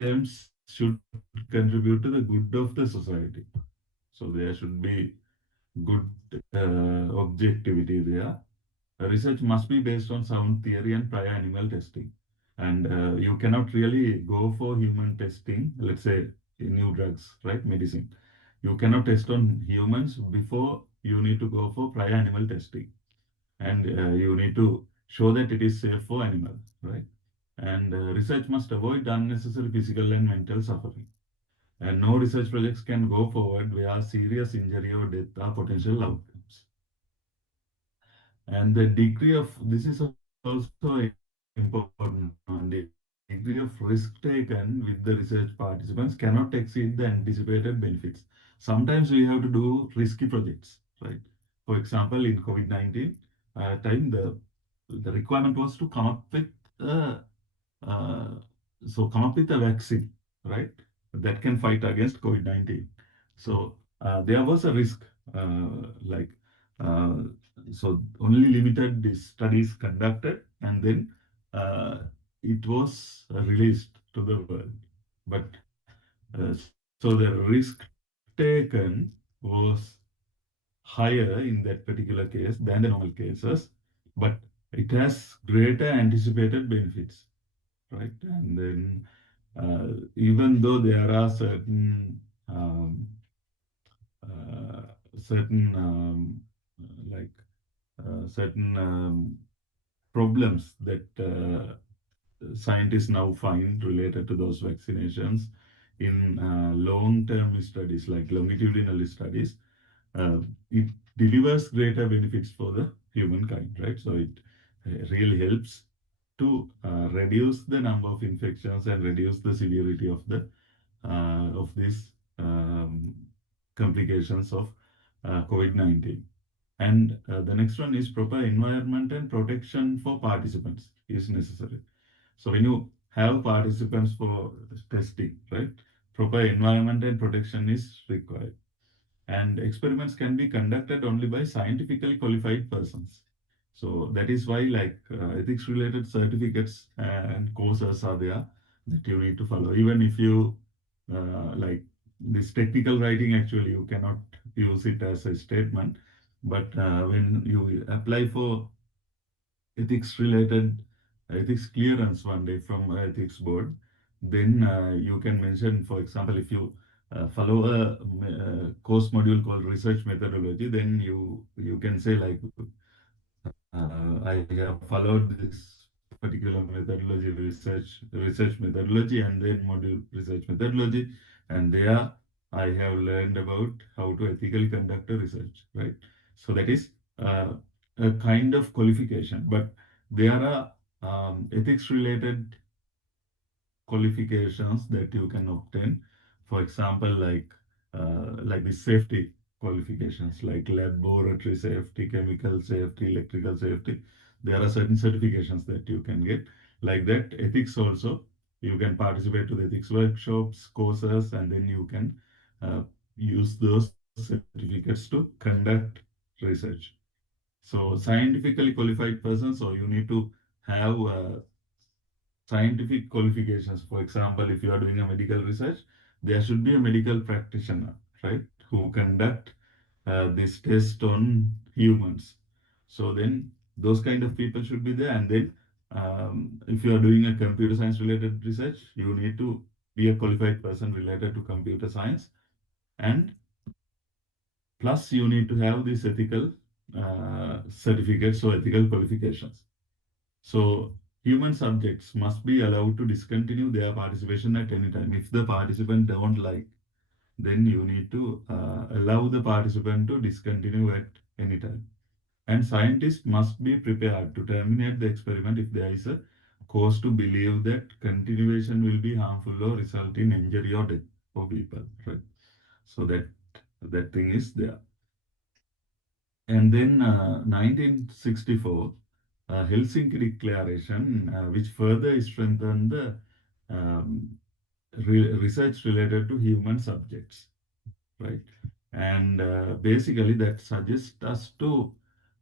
aims should contribute to the good of the society. So there should be good objectivity there. Research must be based on sound theory and prior animal testing. And you cannot really go for human testing, let's say new drugs, right? Medicine. You cannot test on humans before you need to go for prior animal testing. And you need to show that it is safe for animals, right? And research must avoid unnecessary physical and mental suffering. And no research projects can go forward where serious injury or death are potential outcomes. And the degree of this is also important. The degree of risk taken with the research participants cannot exceed the anticipated benefits. Sometimes we have to do risky projects, right? For example, in COVID-19 time, the requirement was to come up with a uh, come up with a vaccine, right? That can fight against COVID-19. So there was a risk, like uh, so only limited studies conducted, and then uh, it was released to the world. But so the risk taken was higher in that particular case than the normal cases, but it has greater anticipated benefits, right? And then even though there are certain like certain problems that scientists now find related to those vaccinations in long-term studies, like longitudinal studies, uh, it delivers greater benefits for the humankind, right? So it really helps to reduce the number of infections and reduce the severity of these complications of COVID-19. And the next one is proper environment and protection for participants is necessary. So when you have participants for testing, right, proper environment and protection is required. And experiments can be conducted only by scientifically qualified persons. So that is why like ethics related certificates and courses are there that you need to follow. Even if you like this technical writing, actually you cannot use it as a statement. But when you apply for ethics related ethics clearance one day from ethics board, then you can mention, for example, if you follow a course module called research methodology, then you can say like I have followed this particular methodology, research methodology, and then module research methodology, and there I have learned about how to ethically conduct a research, right? So that is uh, a kind of qualification, but there are ethics related qualifications that you can obtain. For example, like the safety qualifications, like laboratory safety, chemical safety, electrical safety. There are certain certifications that you can get. Like that, ethics also, you can participate to the ethics workshops, courses, and then you can uh, use those certificates to conduct research. So scientifically qualified persons, so you need to have scientific qualifications. For example, if you are doing a medical research, there should be a medical practitioner, right, who conduct this test on humans. So then those kind of people should be there. And then if you are doing a computer science related research, you need to be a qualified person related to computer science. And plus, you need to have these ethical certificates or ethical qualifications. So human subjects must be allowed to discontinue their participation at any time. If the participant don't like, then you need to allow the participant to discontinue at any time. And scientists must be prepared to terminate the experiment if there is a cause to believe that continuation will be harmful or result in injury or death for people. Right. So that thing is there. And then 1964, Helsinki Declaration, which further strengthened the um, research related to human subjects, right? And basically, that suggests us to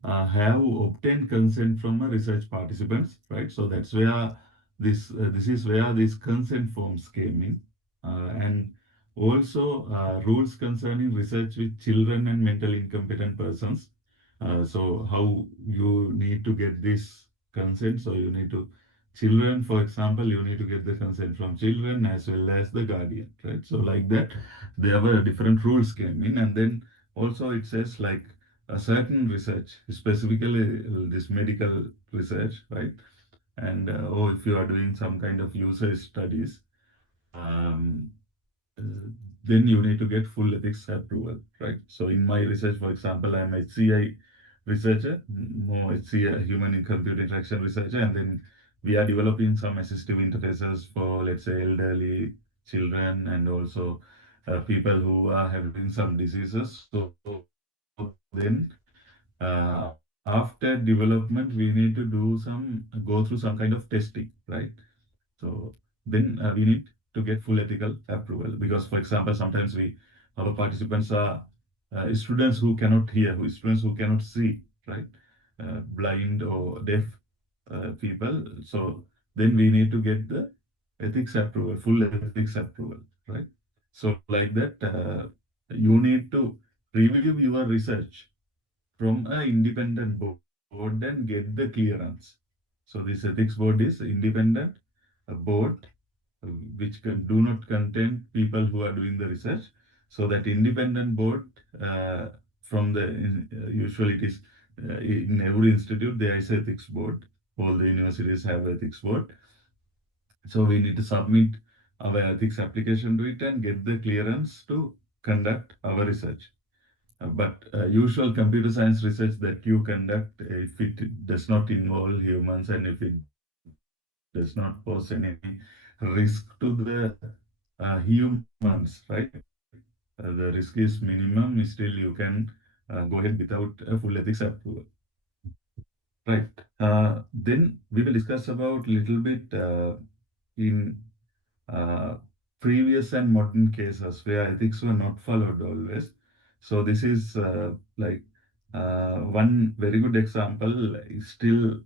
have obtained consent from a research participants, right? So that's where this is where these consent forms came in, and also rules concerning research with children and mentally incompetent persons. So how you need to get this consent? So you need to children, for example, you need to get the consent from children as well as the guardian, right? So like that there were different rules came in, and then also it says like a certain research, specifically this medical research, right? And or if you are doing some kind of user studies, um, uh, then you need to get full ethics approval, right? So in my research, for example, I'm a HCI researcher, more HCI, human in computer interaction researcher, and then we are developing some assistive interfaces for, let's say, elderly children and also people who are having some diseases. So then after development, we need to go through some kind of testing, right? So then we need to get full ethical approval because, for example, sometimes our participants are students who cannot hear, students who cannot see, right? Blind or deaf people. So then we need to get the ethics approval, full ethics approval, right? So like that, you need to review your research from an independent board and get the clearance. So this ethics board is independent board which do not contain people who are doing the research. So that independent board from the usually it is in every institute there is ethics board. All the universities have ethics board. So we need to submit our ethics application to it and get the clearance to conduct our research. But usual computer science research that you conduct, if it does not involve humans and if it does not pose any risk to the humans, right? The risk is minimum, still you can go ahead without a full ethics approval. Right. Then we will discuss about little bit in uh, previous and modern cases where ethics were not followed always. So this is one very good example is still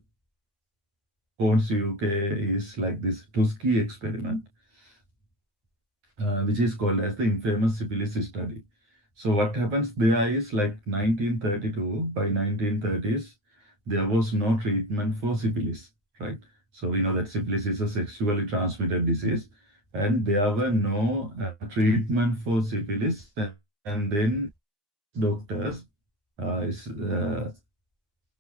owns UK is like this Tuskegee experiment, which is called as the infamous syphilis study. So what happens there is like 1932, by 1930s, there was no treatment for syphilis, right? So we know that syphilis is a sexually transmitted disease, and there were no treatment for syphilis. And then Chinese doctors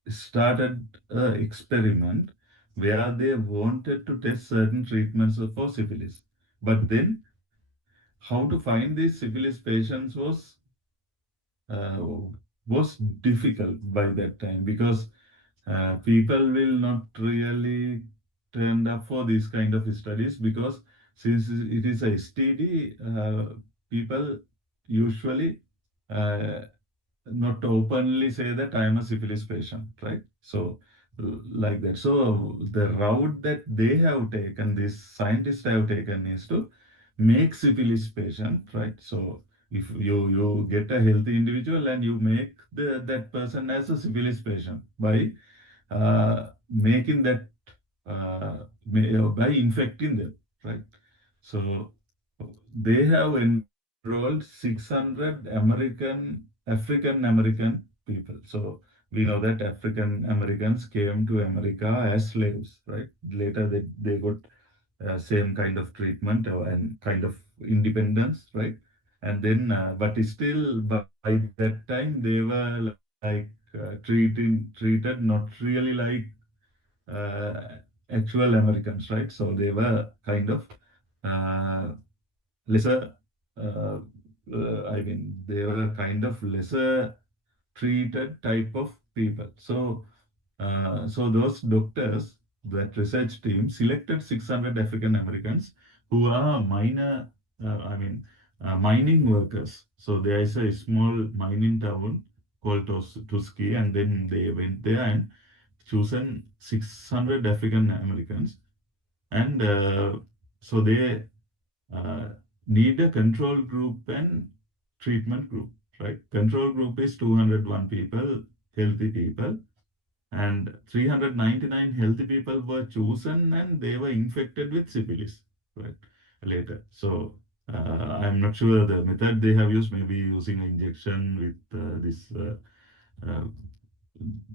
started an experiment where they wanted to test certain treatments for syphilis. But then, how to find these syphilis patients uh, was difficult by that time, because people will not really turn up for these kind of studies, because since it is a STD, people usually uh, not openly say that I am a syphilis patient, right? So, like that. So, the route that they have taken, these scientists have taken, is to make syphilis patient, right? So, if you get a healthy individual and you make that person as a syphilis patient by making that by infecting them, right? So they have enrolled 600 African American people. So we know that African Americans came to America as slaves, right? Later they got same kind of treatment and kind of independence, right? And then, but still by that time they were like treated not really like uh, actual Americans, right? So they were kind of uh, lesser, uh, I mean, they were kind of lesser treated type of people. So, so those doctors, that research team selected 600 African Americans who are mining workers. So there is a small mining town called Tuskegee, and then they went there and chosen 600 African Americans, and so they uh, need a control group and treatment group, right? Control group is 201 people, healthy people, and 399 healthy people were chosen, and they were infected with syphilis, right? Later. So I'm not sure the method they have used, maybe using an injection with uh,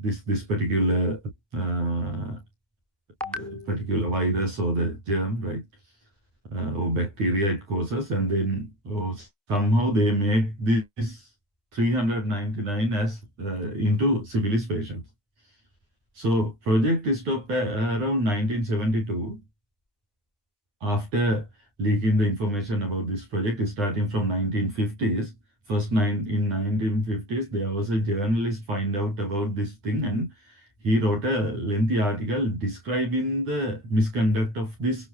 this particular virus or the germ, right? Or bacteria it causes, and then somehow they make this 399 as into syphilis patients. So project stopped around 1972 after leaking the information about this project starting from 1950s. First in 1950s there was a journalist find out about this thing, and he wrote a lengthy article describing the misconduct of this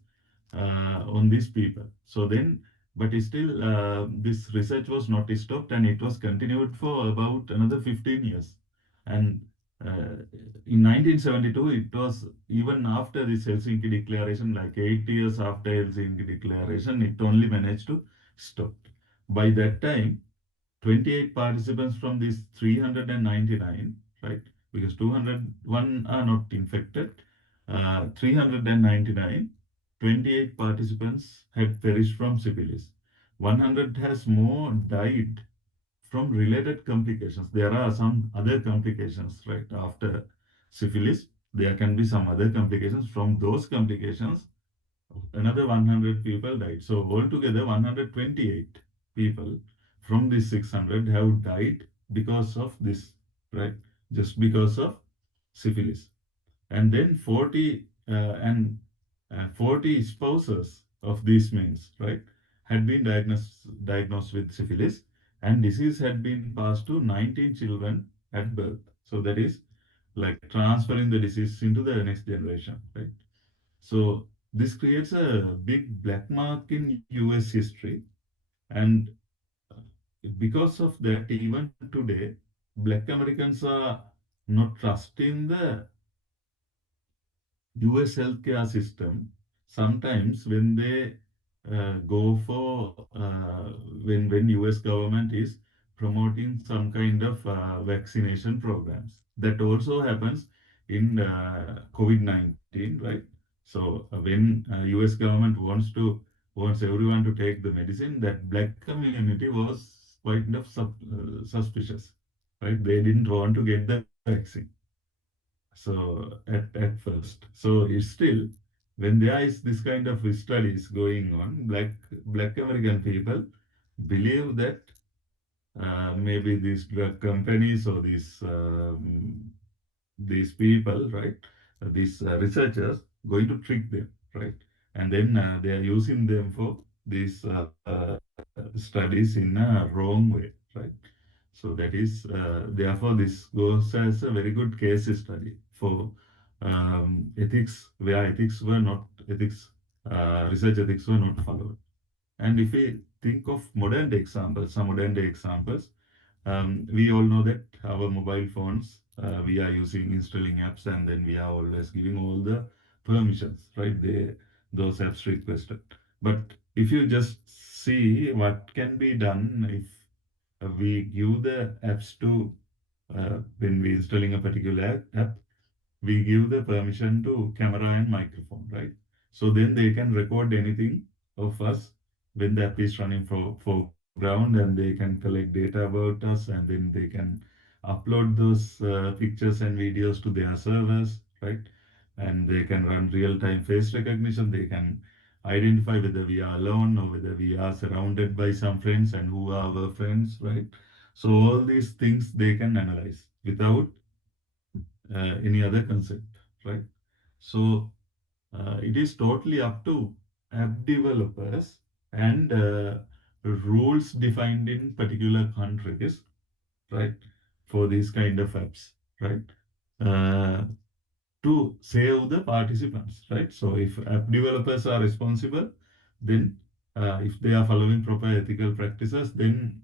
on these people. So then, but still, this research was not stopped, and it was continued for about another 15 years. And in 1972, it was even after this Helsinki Declaration, like 8 years after Helsinki Declaration, it only managed to stop. By that time, 28 participants from these 399, right? Because 201 are not infected. 399, 28 participants had perished from syphilis. 100 has more died from related complications. There are some other complications, right? After syphilis, there can be some other complications. From those complications, another 100 people died. So altogether, 128 people from these 600 have died because of this, right? Just because of syphilis. And then 40 spouses of these men, right, had been diagnosed with syphilis, and disease had been passed to 19 children at birth. So that is like transferring the disease into the next generation, right? So this creates a big black mark in US history, and because of that, even today, Black Americans are not trusting the US healthcare system. Sometimes when they go for when US government is promoting some kind of vaccination programs, that also happens in COVID-19, right? So when US government wants everyone to take the medicine, that black community was quite of suspicious, right? They didn't want to get the vaccine. So at first, so it's still when there is this kind of studies going on, black American people believe that maybe these drug companies or these people, right? These researchers going to trick them, right? And then they are using them for these studies in a wrong way, right? So that is, therefore, this goes as a very good case study for ethics, where ethics were not ethics, research ethics were not followed. And if we think of modern day examples, some modern day examples, we all know that our mobile phones, we are using installing apps, and then we are always giving all the permissions, right? Those apps requested. But if you just see what can be done if we give the apps to when we installing a particular app, we give the permission to camera and microphone, right? So then they can record anything of us when the app is running for foreground, and they can collect data about us, and then they can upload those pictures and videos to their servers, right? And they can run real-time face recognition. They can identify whether we are alone or whether we are surrounded by some friends and who are our friends, right? So all these things they can analyze without any other concept, right? So it is totally up to app developers and rules defined in particular countries, right, for these kind of apps, right, uh, to save the participants, right? So if app developers are responsible, then if they are following proper ethical practices, then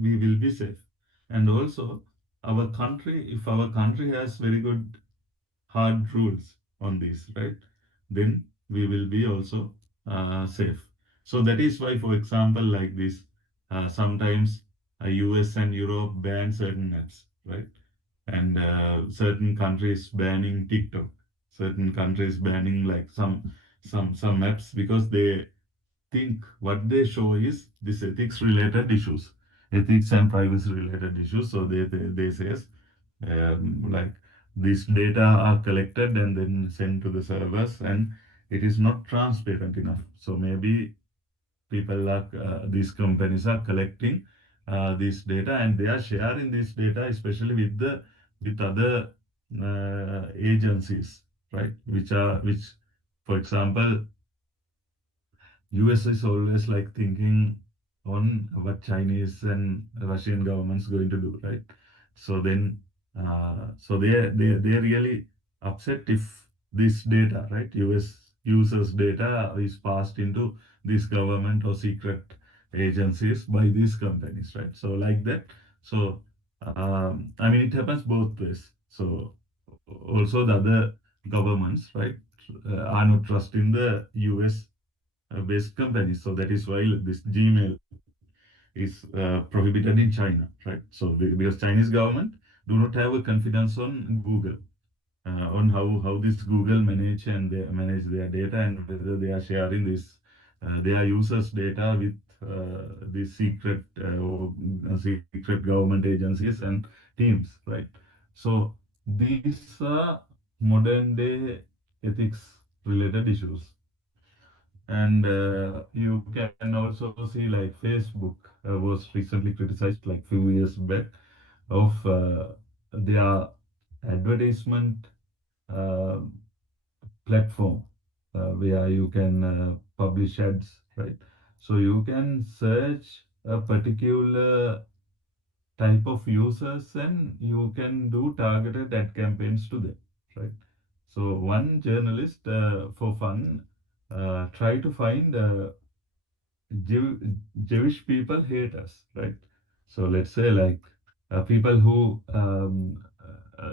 we will be safe. And also, our country, if our country has very good hard rules on this, right? Then we will be also safe. So that is why, for example, like this, sometimes US and Europe ban certain apps, right? And certain countries banning TikTok, certain countries banning like some apps because they think what they show is this ethics related issues, ethics and privacy related issues. So they says like these data are collected and then sent to the servers, and it is not transparent enough. So maybe people are these companies are collecting this data, and they are sharing this data especially with other agencies, right? Which for example, US is always like thinking on what Chinese and Russian governments going to do, right? So then, so they really upset if this data, right, US users data is passed into this government or secret agencies by these companies, right? So like that. So I mean, it happens both ways. So also the other governments, right, are not trusting the US based companies. So that is why this Gmail is prohibited in China, right? So because Chinese government do not have a confidence on Google, on how this Google manage and they manage their data, and whether they are sharing this their users data with these secret or secret government agencies and teams, right? So these are modern day ethics related issues. And you can also see like Facebook was recently criticized like few years back of their advertisement uh, platform where you can publish ads, right? So you can search a particular type of users and you can do targeted ad campaigns to them, right? So one journalist for fun try to find Jew, Jewish people hate us, right? So let's say like people who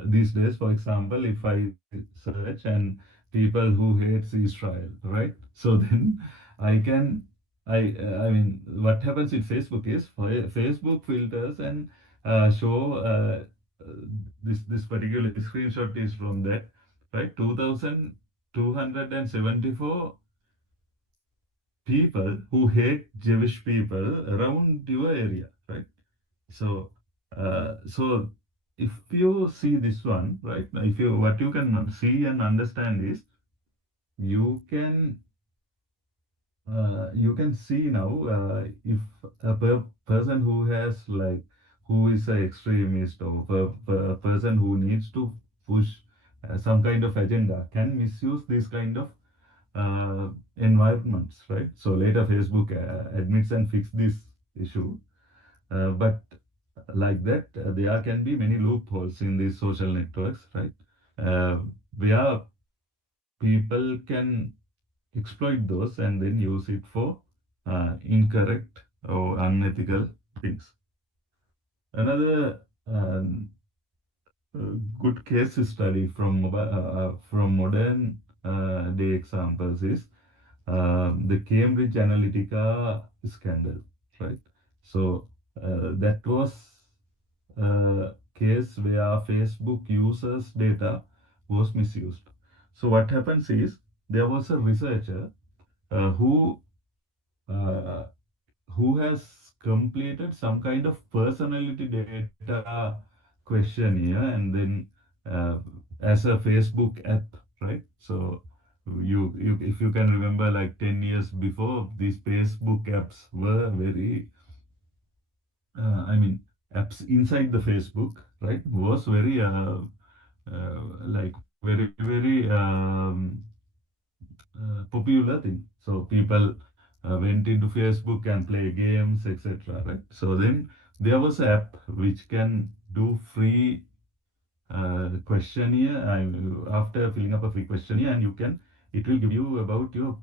these days, for example, if I search and people who hates Israel, right? So then I can I mean, what happens with Facebook is Facebook filters and show this particular screenshot is from that, right? 2274 people who hate Jewish people around your area, right? So, so if you see this one, right, if you what you can see and understand is you can you can see now if a person who has like who is an extremist or a person who needs to push some kind of agenda can misuse this kind of environments, right? So later Facebook admits and fix this issue, but like that there can be many loopholes in these social networks, right? uh, where people can exploit those and then use it for incorrect or unethical things. Another good case study from modern day examples is the Cambridge Analytica scandal, right? So that was a case where Facebook users' data was misused. So what happens is there was a researcher uh, who uh, who has completed some kind of personality data questionnaire and then uh, as a Facebook app, right? So you if you can remember like 10 years before, these Facebook apps were very I mean apps inside the Facebook, right, was very like very popular thing. So people went into Facebook and play games, etc. Right. So then there was an app which can do free questionnaire. After filling up a free questionnaire, and it will give you about your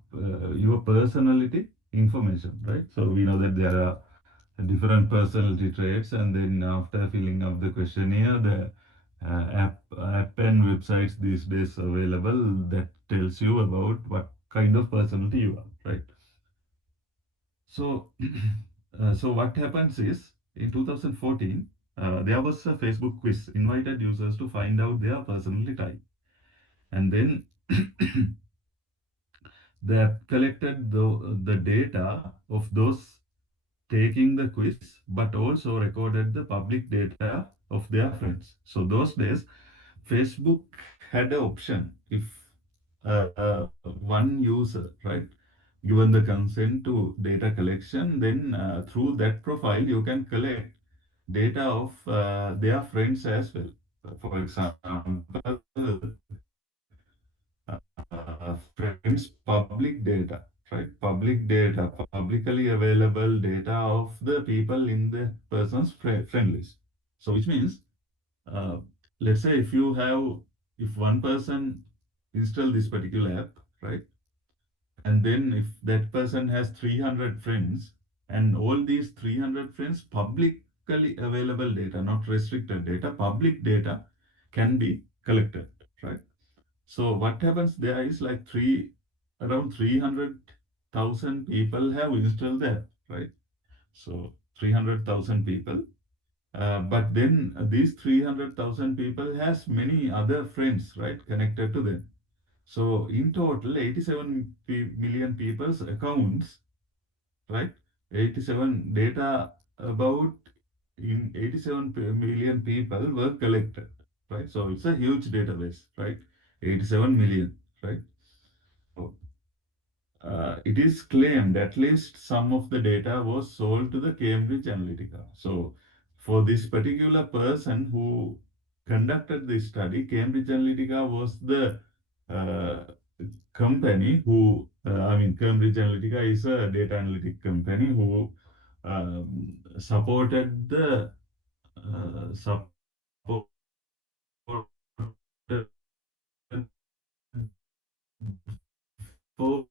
personality information. Right. So we know that there are different personality traits, and then after filling up the questionnaire, the app and websites these days available that tells you about what kind of personality you are, right? So so what happens is in 2014 there was a Facebook quiz invited users to find out their personality type, and then they have collected the data of those taking the quiz, but also recorded the public data of their friends. So those days, Facebook had an option if one user, right, given the consent to data collection, then through that profile you can collect data of their friends as well. For example, friends public data, right? Public data, publicly available data of the people in the person's friend list. So which means, uh, let's say if one person install this particular app, right? And then if that person has 300 friends, and all these 300 friends publicly available data, not restricted data, public data can be collected, right? So what happens there is like around 300,000 people have installed the app, right? So 300,000 people. But then these 300,000 people has many other friends, right, connected to them. So in total, 87 million people's accounts, right? 87 data about in 87 million people were collected, right? So it's a huge database, right? 87 million, right? So, it is claimed at least some of the data was sold to the Cambridge Analytica. So, for this particular person who conducted this study, Cambridge Analytica was the uh, company Cambridge Analytica is a data analytic company who supported the supported for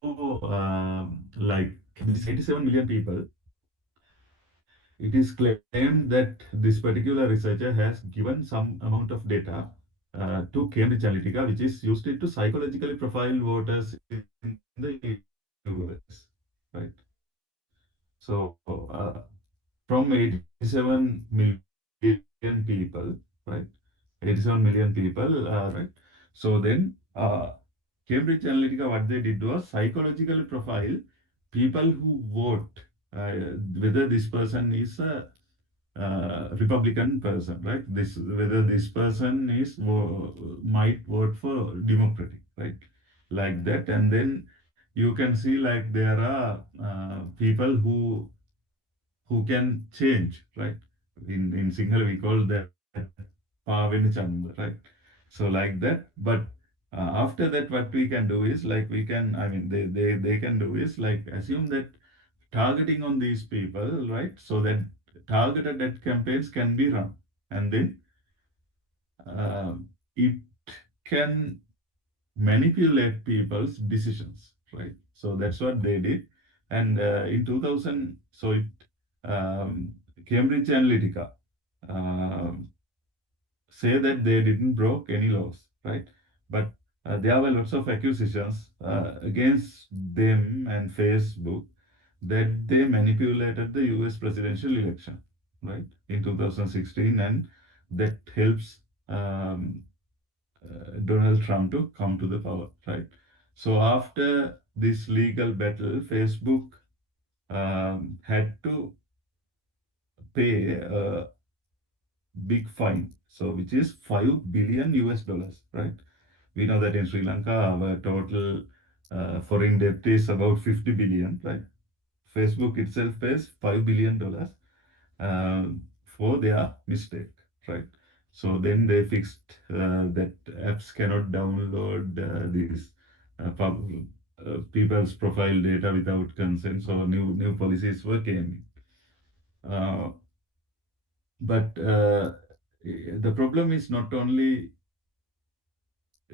like this 87 million people. It is claimed that this particular researcher has given some amount of data to Cambridge Analytica, which is used to psychologically profile voters in the US, right? So from 87 million people, right? 87 million people, right? So then Cambridge Analytica, what they did was psychologically profile people who vote, whether this person is a Republican person, right? This whether this person is might vote for Democratic, right? Like that, and then you can see like there are people who can change, right? In Sinhala we call that Pavini Chand, right? So like that, but after that, what we can do is like we can, I mean, they can do is like assume that targeting on these people, right? So that targeted ad campaigns can be run, and then it can manipulate people's decisions, right? So that's what they did, and in 2000, so it Cambridge Analytica um say that they didn't broke any laws, right? But there were lots of accusations against them and Facebook that they manipulated the US presidential election, right, in 2016, and that helps Donald Trump to come to the power, right? So after this legal battle, Facebook had to pay a big fine, so which is 5 billion US dollars, right? We know that in Sri Lanka, our total foreign debt is about 50 billion, right? Facebook itself pays $5 billion for their mistake, right? So then they fixed that apps cannot download these people's profile data without consent. So new policies were came. Uh, but the problem is not only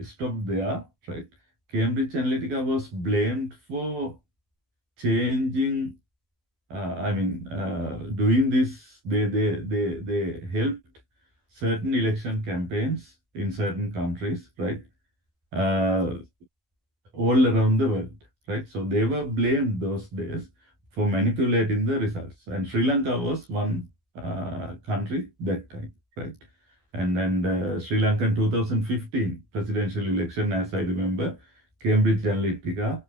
stopped there, right? Cambridge Analytica was blamed for changing. Doing this, they helped certain election campaigns in certain countries, right? Uh, all around the world, right? So they were blamed those days for manipulating the results. And Sri Lanka was one country that time, right? And Sri Lanka in 2015 presidential election, as I remember, Cambridge Analytica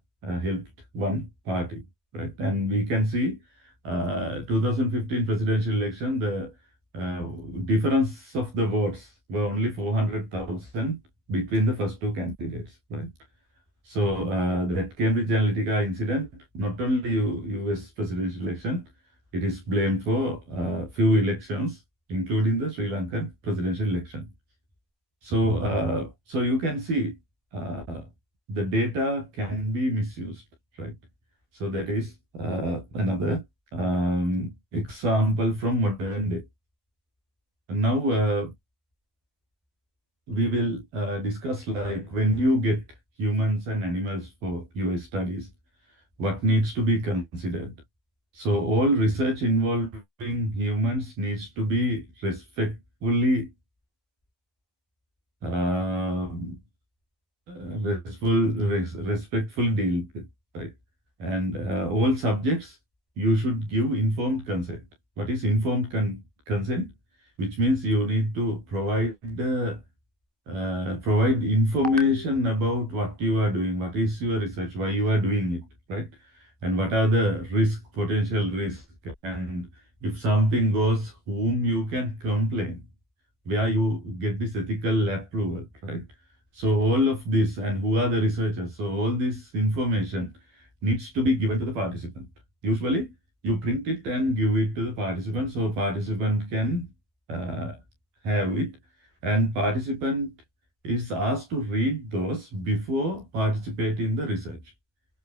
helped one party, right? And we can see 2015 presidential election, the uh, difference of the votes were only 400,000 between the first two candidates, right? So that Cambridge Analytica incident, not only US presidential election, it is blamed for few elections, including the Sri Lankan presidential election. So you can see the data can be misused, right? So that is another example from modern day. And now we will discuss like when you get humans and animals for your studies, what needs to be considered. So all research involving humans needs to be respectfully um, respectful deal with, right? And all subjects you should give informed consent. What is informed consent? Which means you need to provide information about what you are doing, what is your research, why you are doing it, right? And what are the potential risk, and if something goes, whom you can complain, where you get this ethical approval, right? So all of this, and who are the researchers, so all this information needs to be given to the participant. Usually you print it and give it to the participant so participant can uh, have it, and participant is asked to read those before participating in the research.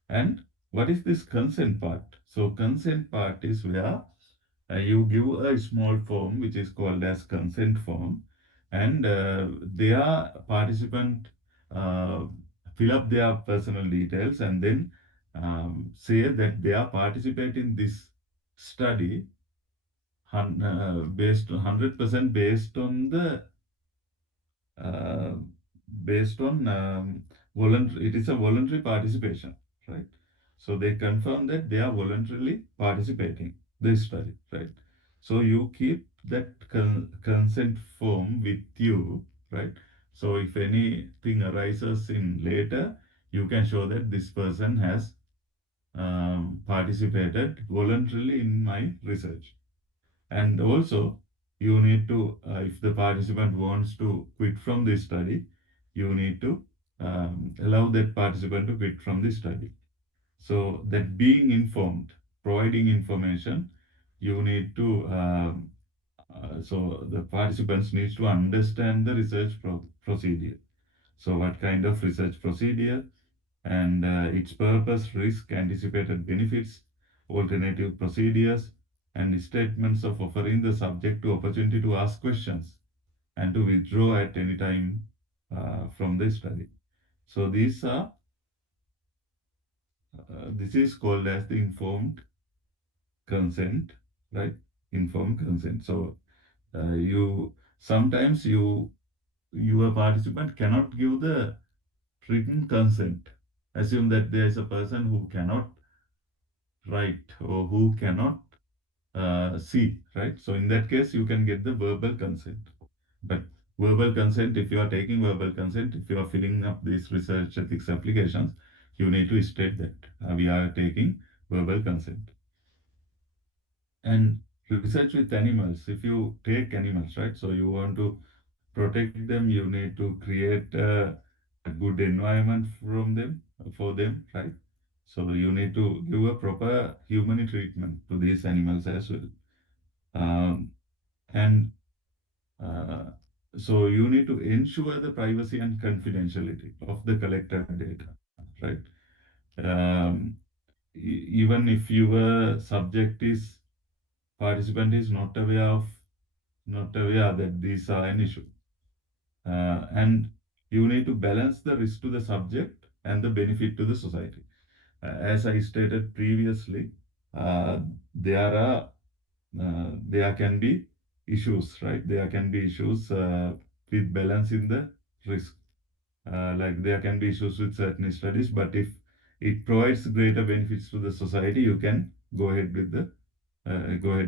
And what is this consent part? So consent part is where you give a small form which is called as consent form, and their participant uh, fill up their personal details and then say that they are participating in this study based 100% uh, based on voluntary. It is a voluntary participation, right? So they confirm that they are voluntarily participating this study, right? So you keep that consent form with you, right? So if anything arises in later, you can show that this person has participated voluntarily in my research. And also, you need to, if the participant wants to quit from this study, you need to allow that participant to quit from the study. So that being informed, providing information, you need to, so the participants needs to understand the research procedure. So what kind of research procedure and its purpose, risk, anticipated benefits, alternative procedures, and statements of offering the subject to opportunity to ask questions and to withdraw at any time from the study. So this is called as the informed consent, right? Informed consent. So you sometimes your participant cannot give the written consent. Assume that there is a person who cannot write or who cannot see, right? So in that case, you can get the verbal consent. But verbal consent, if you are taking verbal consent, if you are filling up these research ethics applications, you need to state that we are taking verbal consent. And research with animals, if you take animals, right? So you want to protect them, you need to create a good environment from them, for them, right? So you need to give a proper human treatment to these animals as well. Um, and uh, so you need to ensure the privacy and confidentiality of the collected data, right? Um, Even if your subject is participant is not aware that these are an issue. And you need to balance the risk to the subject and the benefit to the society. As I stated previously, uh, there are there can be issues, right? There can be issues with balancing the risk. Like there can be issues with certain studies, but if it provides greater benefits to the society, you can go ahead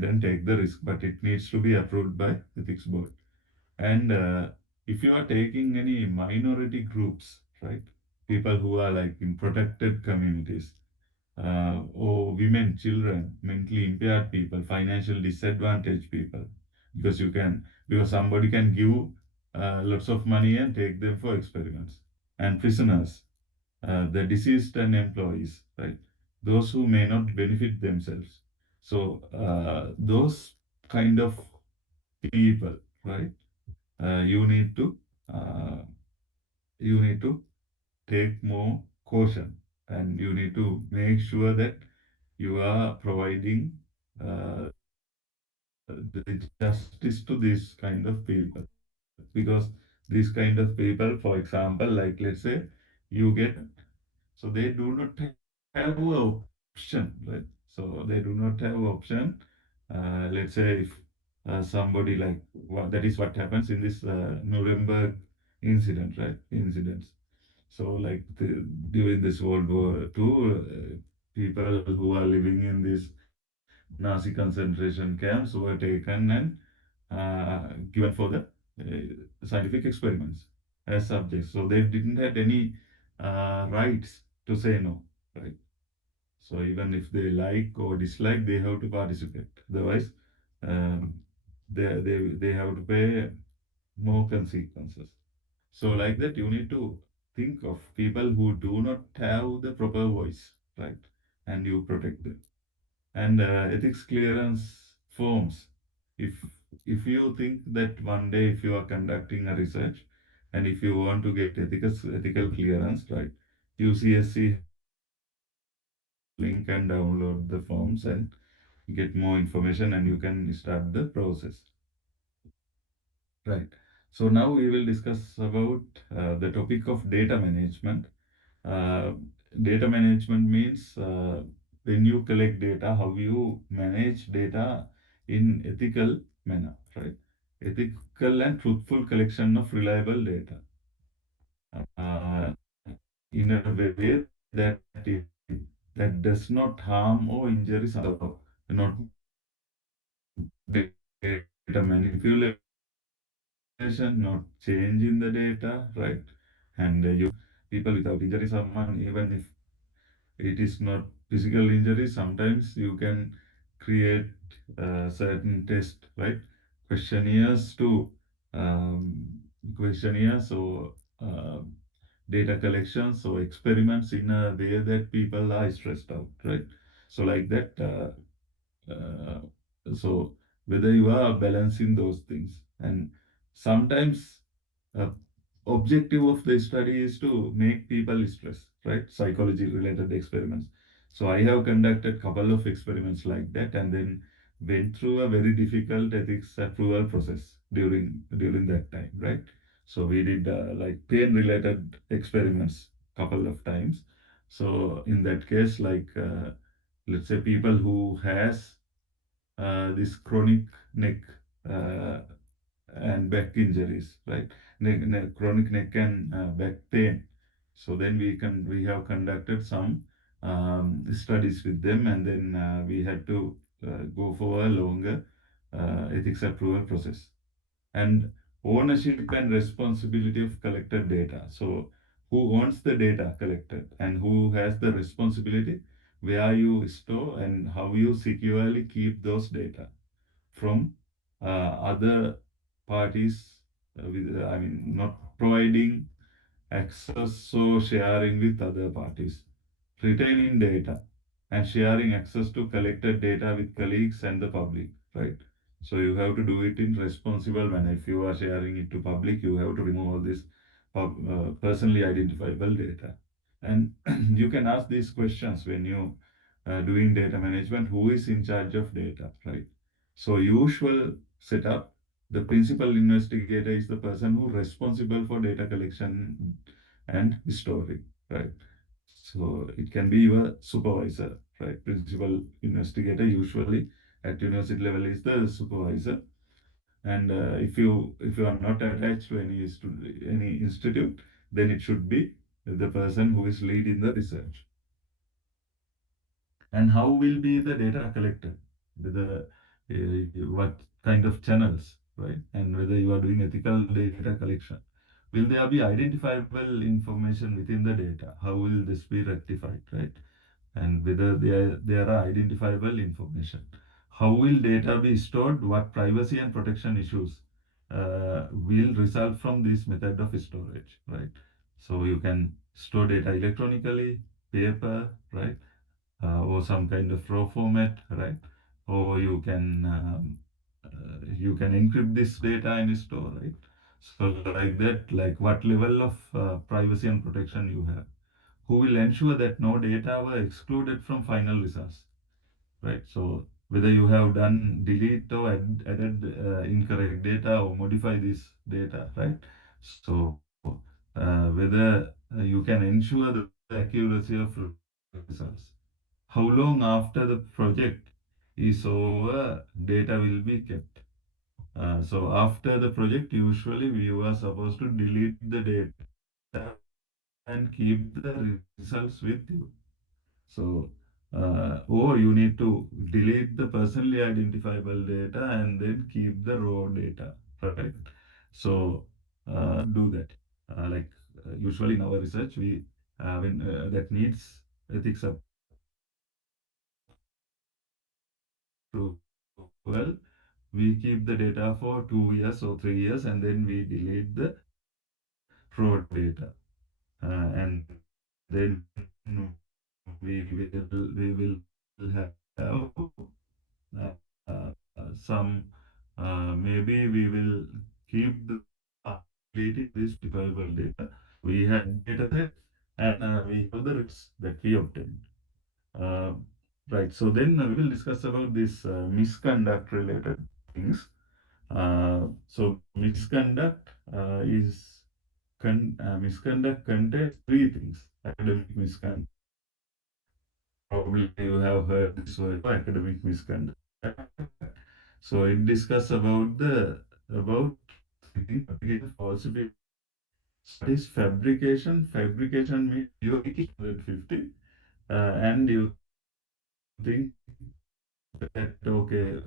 and take the risk, but it needs to be approved by ethics board. And if you are taking any minority groups, right, people who are like in protected communities, or women, children, mentally impaired people, financial disadvantaged people, because somebody can give lots of money and take them for experiments, and prisoners, the deceased and employees, right, those who may not benefit themselves. So those kind of people, right, uh, you need to uh, you need to take more caution, and you need to make sure that you are providing the justice to this kind of people, because these kind of people, for example, like let's say you get so they do not have a option, right? So they do not have option. Let's say if somebody like that is what happens in this Nuremberg incident, right? Incidents. So like during this World War II, people who are living in these Nazi concentration camps were taken and given for the scientific experiments as subjects. So they didn't have any rights to say no, right? So even if they like or dislike, they have to participate. Otherwise, um, they have to pay more consequences. So like that, you need to think of people who do not have the proper voice, right? And you protect them. And ethics clearance forms. If if you think that one day if you are conducting a research and if you want to get ethical clearance, right? UCSC has a link and download the forms and get more information and you can start the process. Right. So now we will discuss about the topic of data management. Uh, Data management means when you collect data, how you manage data in ethical manner, right? Ethical and truthful collection of reliable data in a way that does not harm or injure some, not data manipulation, not change in the data, right? And you people without injuring someone, even if it is not physical injury, sometimes you can create certain test, right? Questionnaires to questionnaires or data collection, so experiments in a way that people are stressed out, right? So like that. Uh, so whether you are balancing those things, and sometimes uh, objective of the study is to make people stress, right? Psychology related experiments. So I have conducted couple of experiments like that, and then went through a very difficult ethics approval process during that time, right? So we did like pain related experiments couple of times. So in that case, like let's say people who has this chronic neck uh, and back injuries, right? Chronic neck and back pain. So then we have conducted some studies with them, and then we had to go for a longer ethics approval process. And ownership and responsibility of collected data. So who owns the data collected and who has the responsibility where you store and how you securely keep those data from other parties, I mean, not providing access or sharing with other parties, retaining data and sharing access to collected data with colleagues and the public, right? So you have to do it in responsible manner. If you are sharing it to public, you have to remove all this personally identifiable data. And you can ask these questions when you doing data management, who is in charge of data, right? So usual setup, the principal investigator is the person who responsible for data collection and storing, right? So it can be your supervisor, right? Principal investigator usually at university level is the supervisor. And if you are not attached to any institute, then it should be the person who is lead in the research. And how will be the data collected, whether what kind of channels, right? And whether you are doing ethical data collection, will there be identifiable information within the data? How will this be rectified, right? And whether there are identifiable information, how will data be stored, what privacy and protection issues will result from this method of storage, right? So you can store data electronically, paper, right? Or some kind of raw format, right? Or you can encrypt this data and store, right? So like that, like what level of privacy and protection you have, who will ensure that no data were excluded from final results, right? So whether you have done delete or added incorrect data or modify this data, right? So whether you can ensure the accuracy of results, how long after the project is over, data will be kept. So after the project, usually you are supposed to delete the data and keep the results with you. So, or you need to delete the personally identifiable data and then keep the raw data, right? So, do that. Usually in our research, we when that needs ethics approval, we keep the data for 2 years or 3 years, and then we delete the raw data, and then we will have some maybe we will keep the deleting this deployable data. We had data set, and we have the risks that we obtained. Uh, right. So then we will discuss about this misconduct related things. So misconduct misconduct contains three things. Academic misconduct. Probably you have heard this word, academic misconduct. So it discuss about fabrication, falsification. What is fabrication? Fabrication means you make it 150, and you think that okay,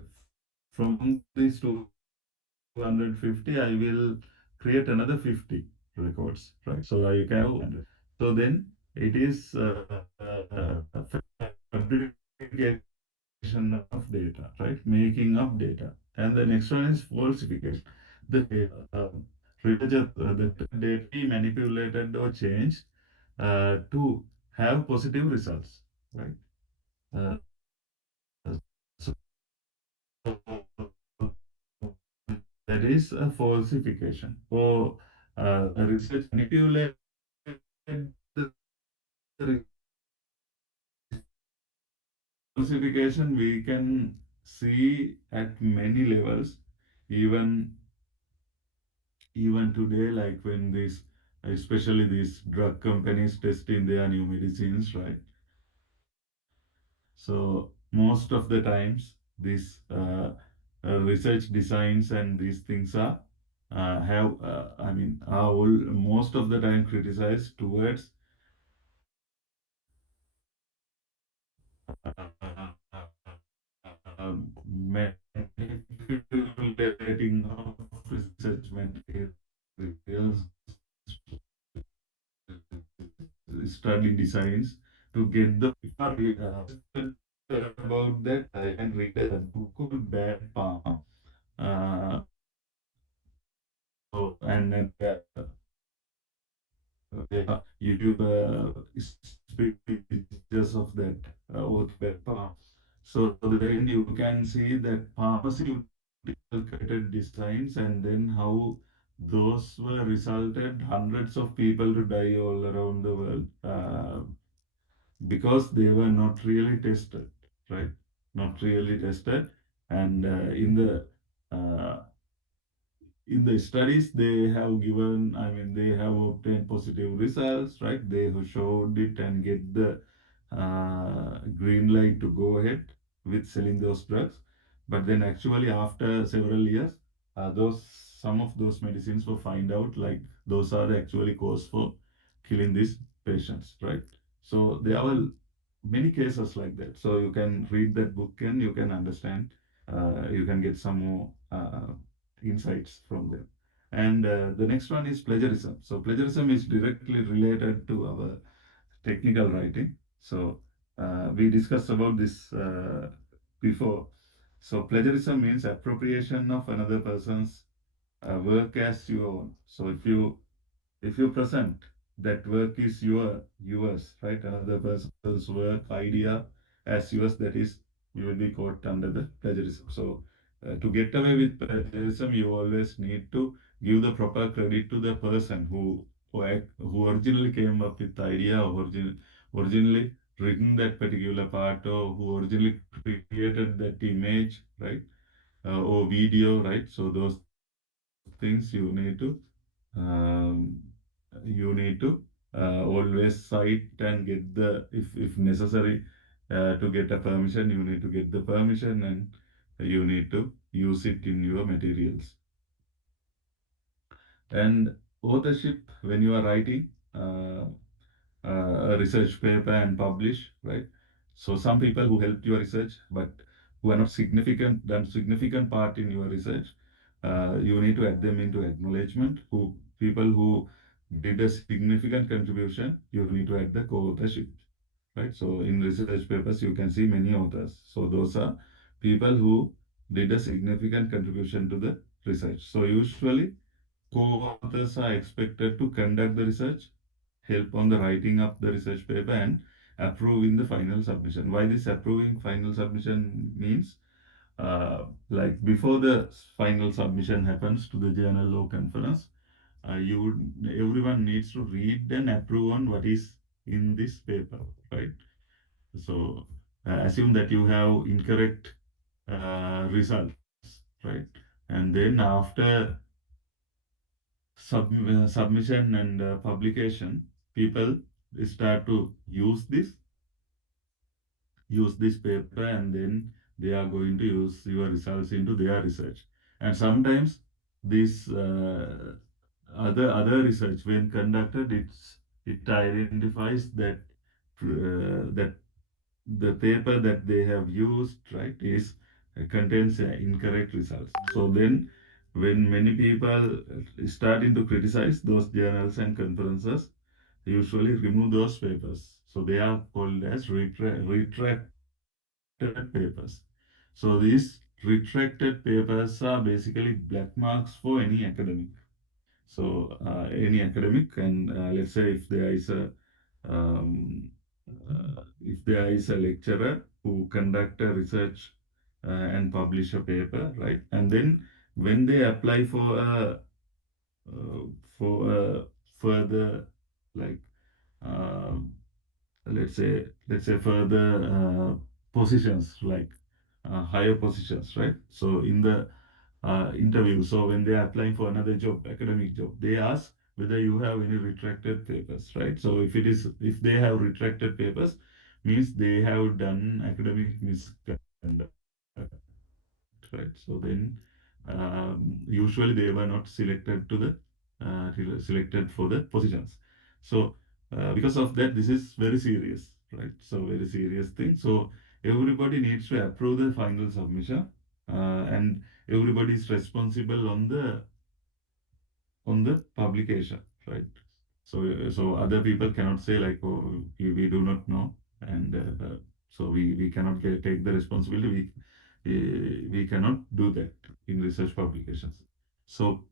from this 250, I will create another 50 records, right? So you can have 100. So then it is fabrication of data, right? Making up data. And the next one is falsification. The data be manipulated or changed to have positive results, right? Uh, so that is a falsification. Or research manipulated the falsification we can see at many levels, even even today, like when this, especially these drug companies testing their new medicines, right? So most of the times, these research designs and these things are I mean, are all most of the time criticized towards manipulating of research materials, study designs to get the about that I can read a book called Bad Palm. Uh, so and then YouTube pictures of that with Bad Palm. So then you can see that pharmaceutical created designs and then how those were resulted hundreds of people to die all around the world. Because they were not really tested, right? Not really tested. And uh, in the studies they have given, I mean, they have obtained positive results, right? They have showed it and get the green light to go ahead with selling those drugs. But then actually after several years, those some of those medicines were find out like those are actually cause for killing these patients, right? So there are many cases like that. So you can read that book and you can understand, you can get some more insights from them. And the next one is plagiarism. So plagiarism is directly related to our technical writing. So we discussed about this before. So plagiarism means appropriation of another person's work as your own. So if you present that work is yours, right? Another person's work, idea as yours, that is, you will be caught under the plagiarism. So to get away with plagiarism, you always need to give the proper credit to the person who originally came up with the idea, or originally written that particular part, or who originally created that image, right? Or video, right? So those things um, you need to always cite and get the, if necessary, to get a permission, you need to get the permission and you need to use it in your materials. And authorship, when you are writing a research paper and publish, right? So some people who helped your research, but who are not significant, done significant part in your research, you need to add them into acknowledgement. Who people who did a significant contribution, you need to add the co-authorship, right? So in research papers, you can see many authors. So those are people who did a significant contribution to the research. So usually co-authors are expected to conduct the research, help on the writing of the research paper, and approving the final submission. Why this approving final submission means, like before the final submission happens to the journal or conference, everyone needs to read and approve on what is in this paper, right? So assume that you have incorrect results, right? And then after submission and publication, people start to use this paper, and then they are going to use your results into their research. And sometimes this other research, when conducted, it identifies that that the paper that they have used, right, is contains incorrect results. So then when many people starting to criticize those journals and conferences, they usually remove those papers. So they are called as retracted papers. So these retracted papers are basically black marks for any academic. So any academic, and let's say um, if there is a lecturer who conduct a research and publish a paper, right? And then when they apply for a further, like um, let's say further positions, like higher positions, right? So in the interview, so when they are applying for another job, academic job, they ask whether you have any retracted papers, right? So if they have retracted papers, means they have done academic misconduct, right? So then usually they were not selected to the selected for the positions. So because of that, this is very serious, right? So very serious thing. So everybody needs to approve the final submission, and everybody is responsible on the publication, right? So other people cannot say like, oh, we do not know, and so we cannot take the responsibility. We cannot do that in research publications. So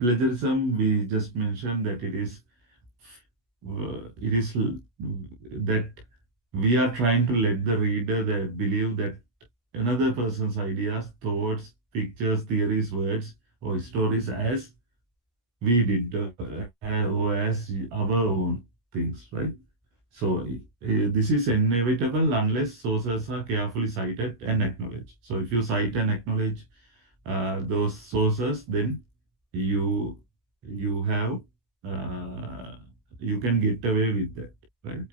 plagiarism, we just mentioned that it is that we are trying to let the reader that believe that another person's ideas, thoughts, pictures, theories, words, or stories as we did or as our own things, right? So this is inevitable unless sources are carefully cited and acknowledged. So if you cite and acknowledge those sources, then you you have you can get away with that, right?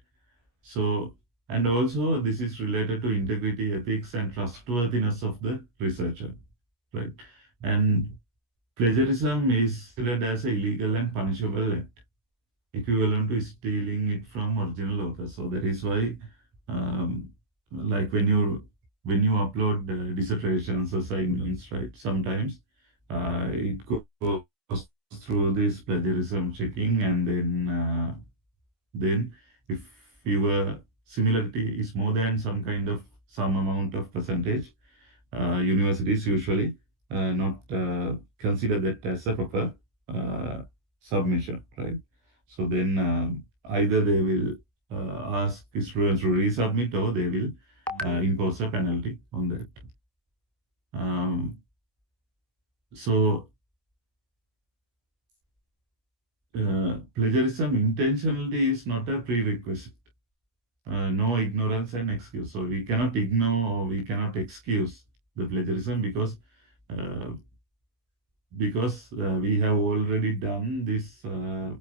So, and also this is related to integrity, ethics, and trustworthiness of the researcher, right? And plagiarism is considered as a illegal and punishable act, equivalent to stealing it from original author. So that is why, like when you upload dissertations, assignments, right? Sometimes it goes through this plagiarism checking, and then if your similarity is more than some amount of percentage, universities usually not consider that as a proper submission, right? So then either they will ask students to resubmit, or they will impose a penalty on that. Um, so plagiarism intentionally is not a prerequisite. No ignorance and excuse. So we cannot ignore or we cannot excuse the plagiarism uh, because we have already done this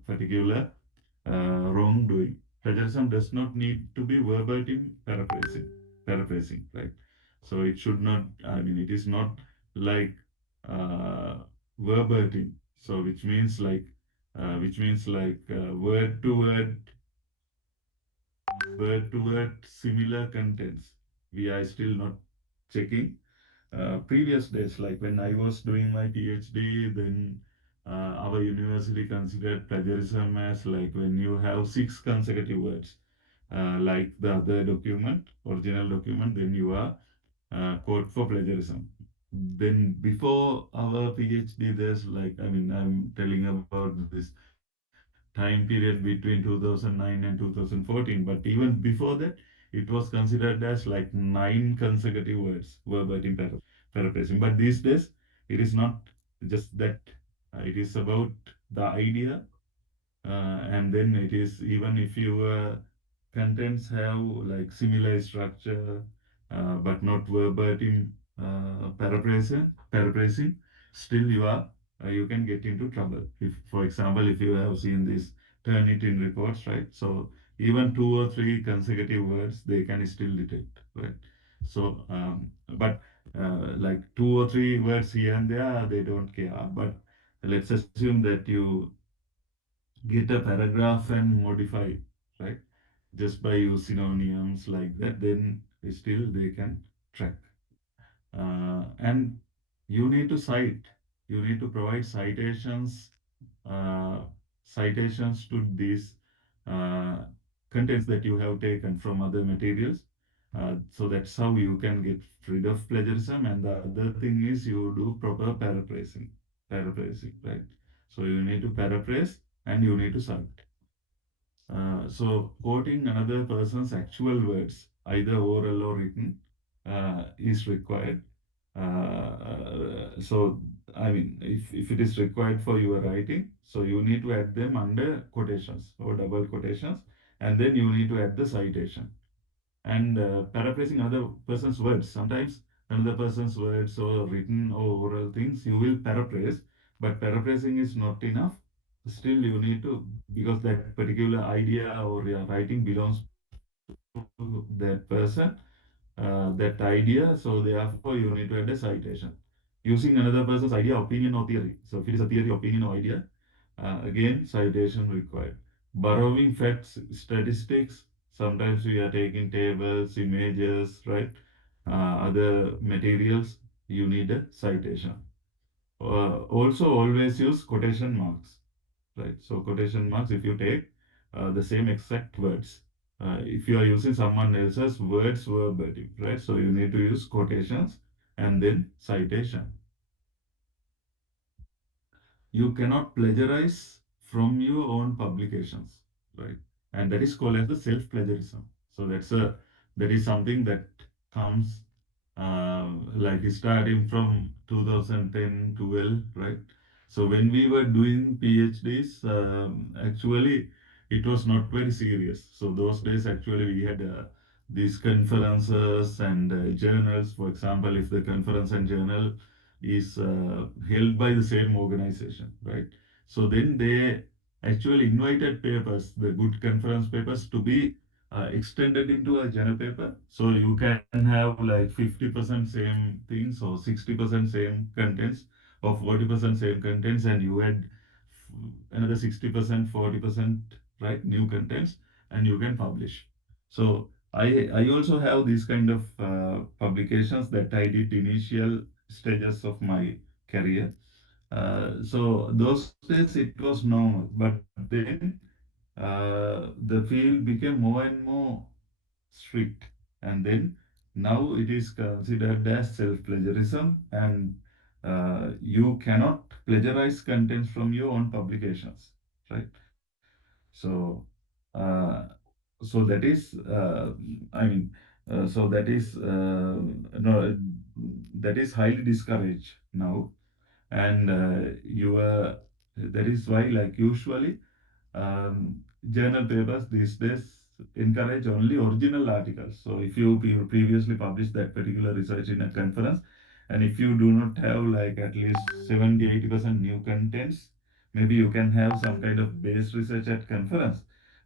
particular wrongdoing. Plagiarism does not need to be verbatim paraphrasing, right? So it should not. I mean, it is not like uh, verbatim. So which means like word to word similar contents. We are still not checking previous days, like when I was doing my PhD, then our university considered plagiarism as like when you have six consecutive words, like the other document, original document, then you are caught for plagiarism. Then before our PhD, there's like, I mean, I'm telling about this time period between 2009 and 2014, but even before that, it was considered as like nine consecutive words, verbatim paraphrasing. But these days, it is not just that. It is about the idea, and then it is even if your contents have like similar structure, but not verbatim paraphrasing, still you can get into trouble. If, for example, if you have seen this Turnitin reports, right? So even two or three consecutive words, they can still detect, right? So, like two or three words here and there, they don't care. But let's assume that you get a paragraph and modify, right? Just by use synonyms like that, then still they can track. And you need to cite, you need to provide uh, citations to these uh, contents that you have taken from other materials. So that's how you can get rid of plagiarism. And the other thing is you do proper paraphrasing. Paraphrasing, right? So you need to paraphrase and you need to cite. So quoting another person's actual words, either oral or written, is required. So I mean, if it is required for your writing, so you need to add them under quotations or double quotations, and then you need to add the citation and paraphrasing another person's words. Sometimes another person's words or written or oral things you will paraphrase, but paraphrasing is not enough. Still, you need to, because that particular idea or writing belongs to that person, that idea. So therefore, you need to add a citation using another person's idea, opinion, or theory. So if it is a theory, opinion, or idea, again, citation required. Borrowing facts, statistics, sometimes we are taking tables, images, right? Other materials, you need a citation. Also, always use quotation marks, right? So quotation marks, if you take the same exact words, if you are using someone else's words verbatim, right? So you need to use quotations and then citation. You cannot plagiarize from your own publications, right? And that is called as the self-plagiarism. So that is something that comes like starting from 2010, 12, right? So when we were doing PhDs, actually it was not very serious. So those days actually we had these conferences and journals. For example, if the conference and journal is held by the same organization, right? So then they actually invited papers, the good conference papers, to be extended into a journal paper. So you can have like 50% same things or 60% same contents or 40% same contents, and you add another 60%, 40%, right, new contents, and you can publish. So I also have these kind of publications that I did initial stages of my career. So those days it was normal, but then the field became more and more strict, and then now it is considered as self-plagiarism, and you cannot plagiarize contents from your own publications, right? So uh, so that is I mean so that is no, that is highly discouraged now. And you that is why, like, usually journal papers these days encourage only original articles. So if you previously published that particular research in a conference, and if you do not have like at least 70-80% new contents, maybe you can have some kind of base research at conference,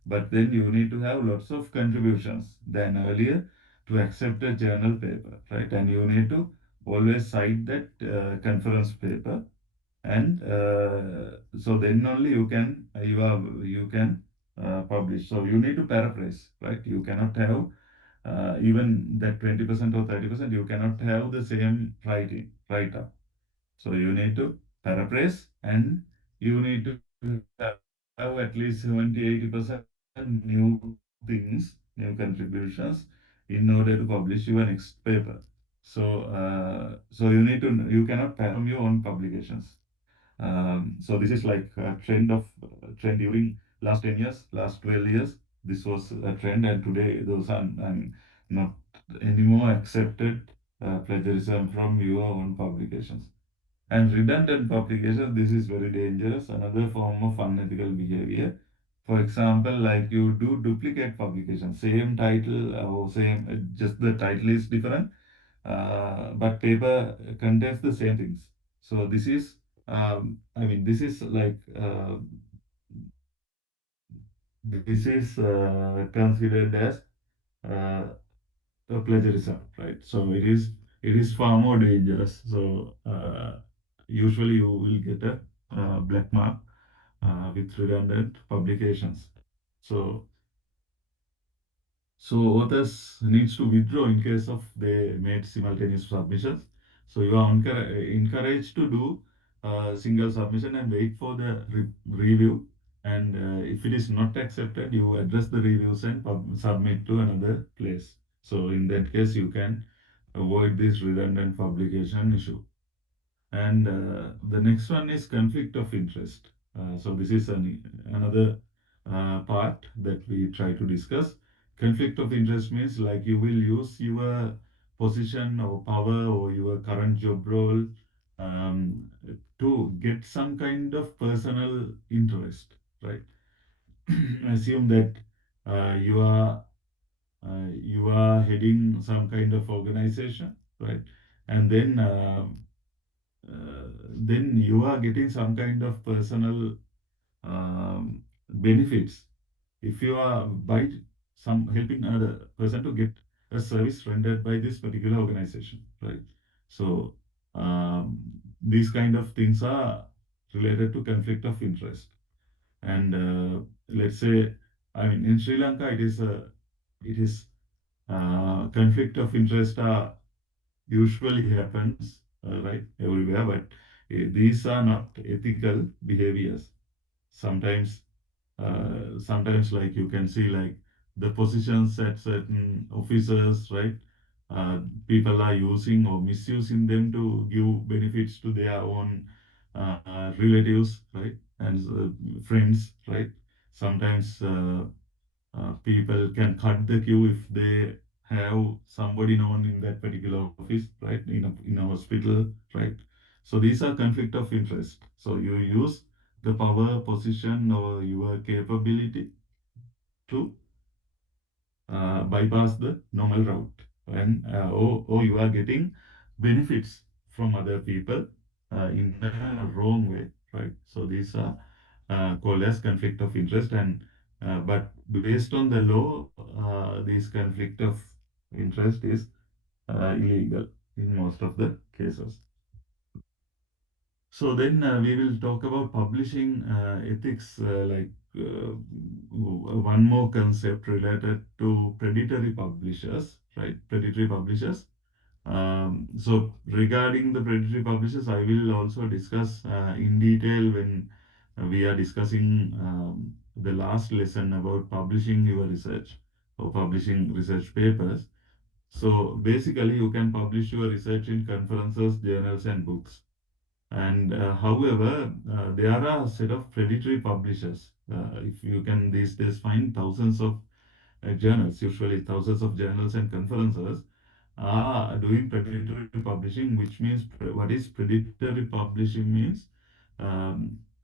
but then you need to have lots of contributions than earlier to accept a journal paper, right? And you need to always cite that conference paper, and so then only you can publish. So you need to paraphrase, right? You cannot have even that 20% or 30%, you cannot have the same writing write up. So you need to paraphrase, and you need to have at least 70-80% new things, new contributions, in order to publish your next paper. So so you cannot paraphrase from your own publications. So this is like a trend during last 10 years, last 12 years. This was a trend, and today those are not anymore accepted plagiarism from your own publications. And redundant publication, this is very dangerous, another form of unethical behavior. For example, like you do duplicate publication, same title or same, just the title is different, but paper contains the same things. So this is, I mean, this is like, this is considered as uh, a plagiarism, right? So it is far more dangerous. So usually you will get a black mark with redundant publications. So so authors needs to withdraw in case of they made simultaneous submissions. So you are encouraged to do single submission and wait for the review. And if it is not accepted, you address the reviews and submit to another place. So in that case, you can avoid this redundant publication issue. And the next one is conflict of interest. So this is another part that we try to discuss. Conflict of interest means like you will use your position or power or your current job role um, to get some kind of personal interest, right? Assume that you are heading some kind of organization, right? And then you are getting some kind of personal benefits if you are by some helping another person to get a service rendered by this particular organization, right? So um, these kind of things are related to conflict of interest. And let's say, I mean, in Sri Lanka, it is conflict of interest usually happens right everywhere, but these are not ethical behaviors. Sometimes, sometimes like you can see like the positions at certain officers, right? People are using or misusing them to give benefits to their own relatives, right? And friends, right? Sometimes people can cut the queue if they have somebody known in that particular office, right? In a hospital, right? So these are conflict of interest. So you use the power, position, or your capability to bypass the normal route, and or you are getting benefits from other people in a wrong way, right? So these are called as conflict of interest, and but based on the law, this conflict of interest is illegal in most of the cases. So then we will talk about publishing ethics, one more concept related to predatory publishers, right? Predatory publishers. So regarding the predatory publishers, I will also discuss in detail when we are discussing the last lesson about publishing your research or publishing research papers. So basically, you can publish your research in conferences, journals, and books. And however, there are a set of predatory publishers. If you can these days find thousands of journals, usually thousands of journals and conferences are doing predatory publishing, which means what is predatory publishing means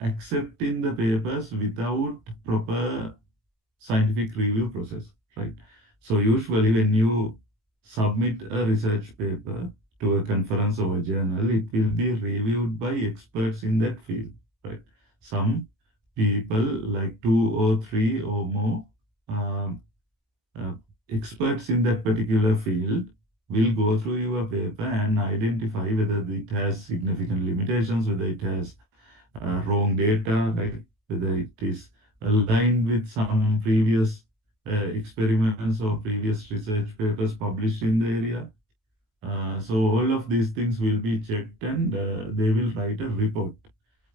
accepting the papers without proper scientific review process, right? So usually when you submit a research paper to a conference or a journal, it will be reviewed by experts in that field, right? Some people, like two or three or more um, uh, experts in that particular field, will go through your paper and identify whether it has significant limitations, whether it has wrong data, right? Whether it is aligned with some previous experiments or previous research papers published in the area. So all of these things will be checked, and they will write a report.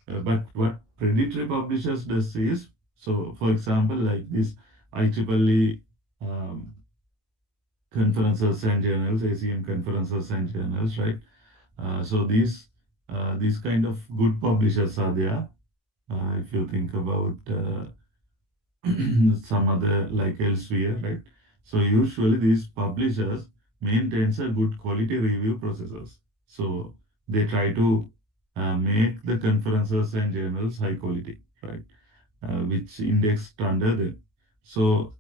But what predatory publishers does is, so for example, like this IEEE um, conferences and journals, ACM conferences and journals, right? So these kind of good publishers are there. If you think about some other like elsewhere, right? So usually these publishers maintains a good quality review processes. So they try to make the conferences and journals high quality, right? Which indexed under them. So,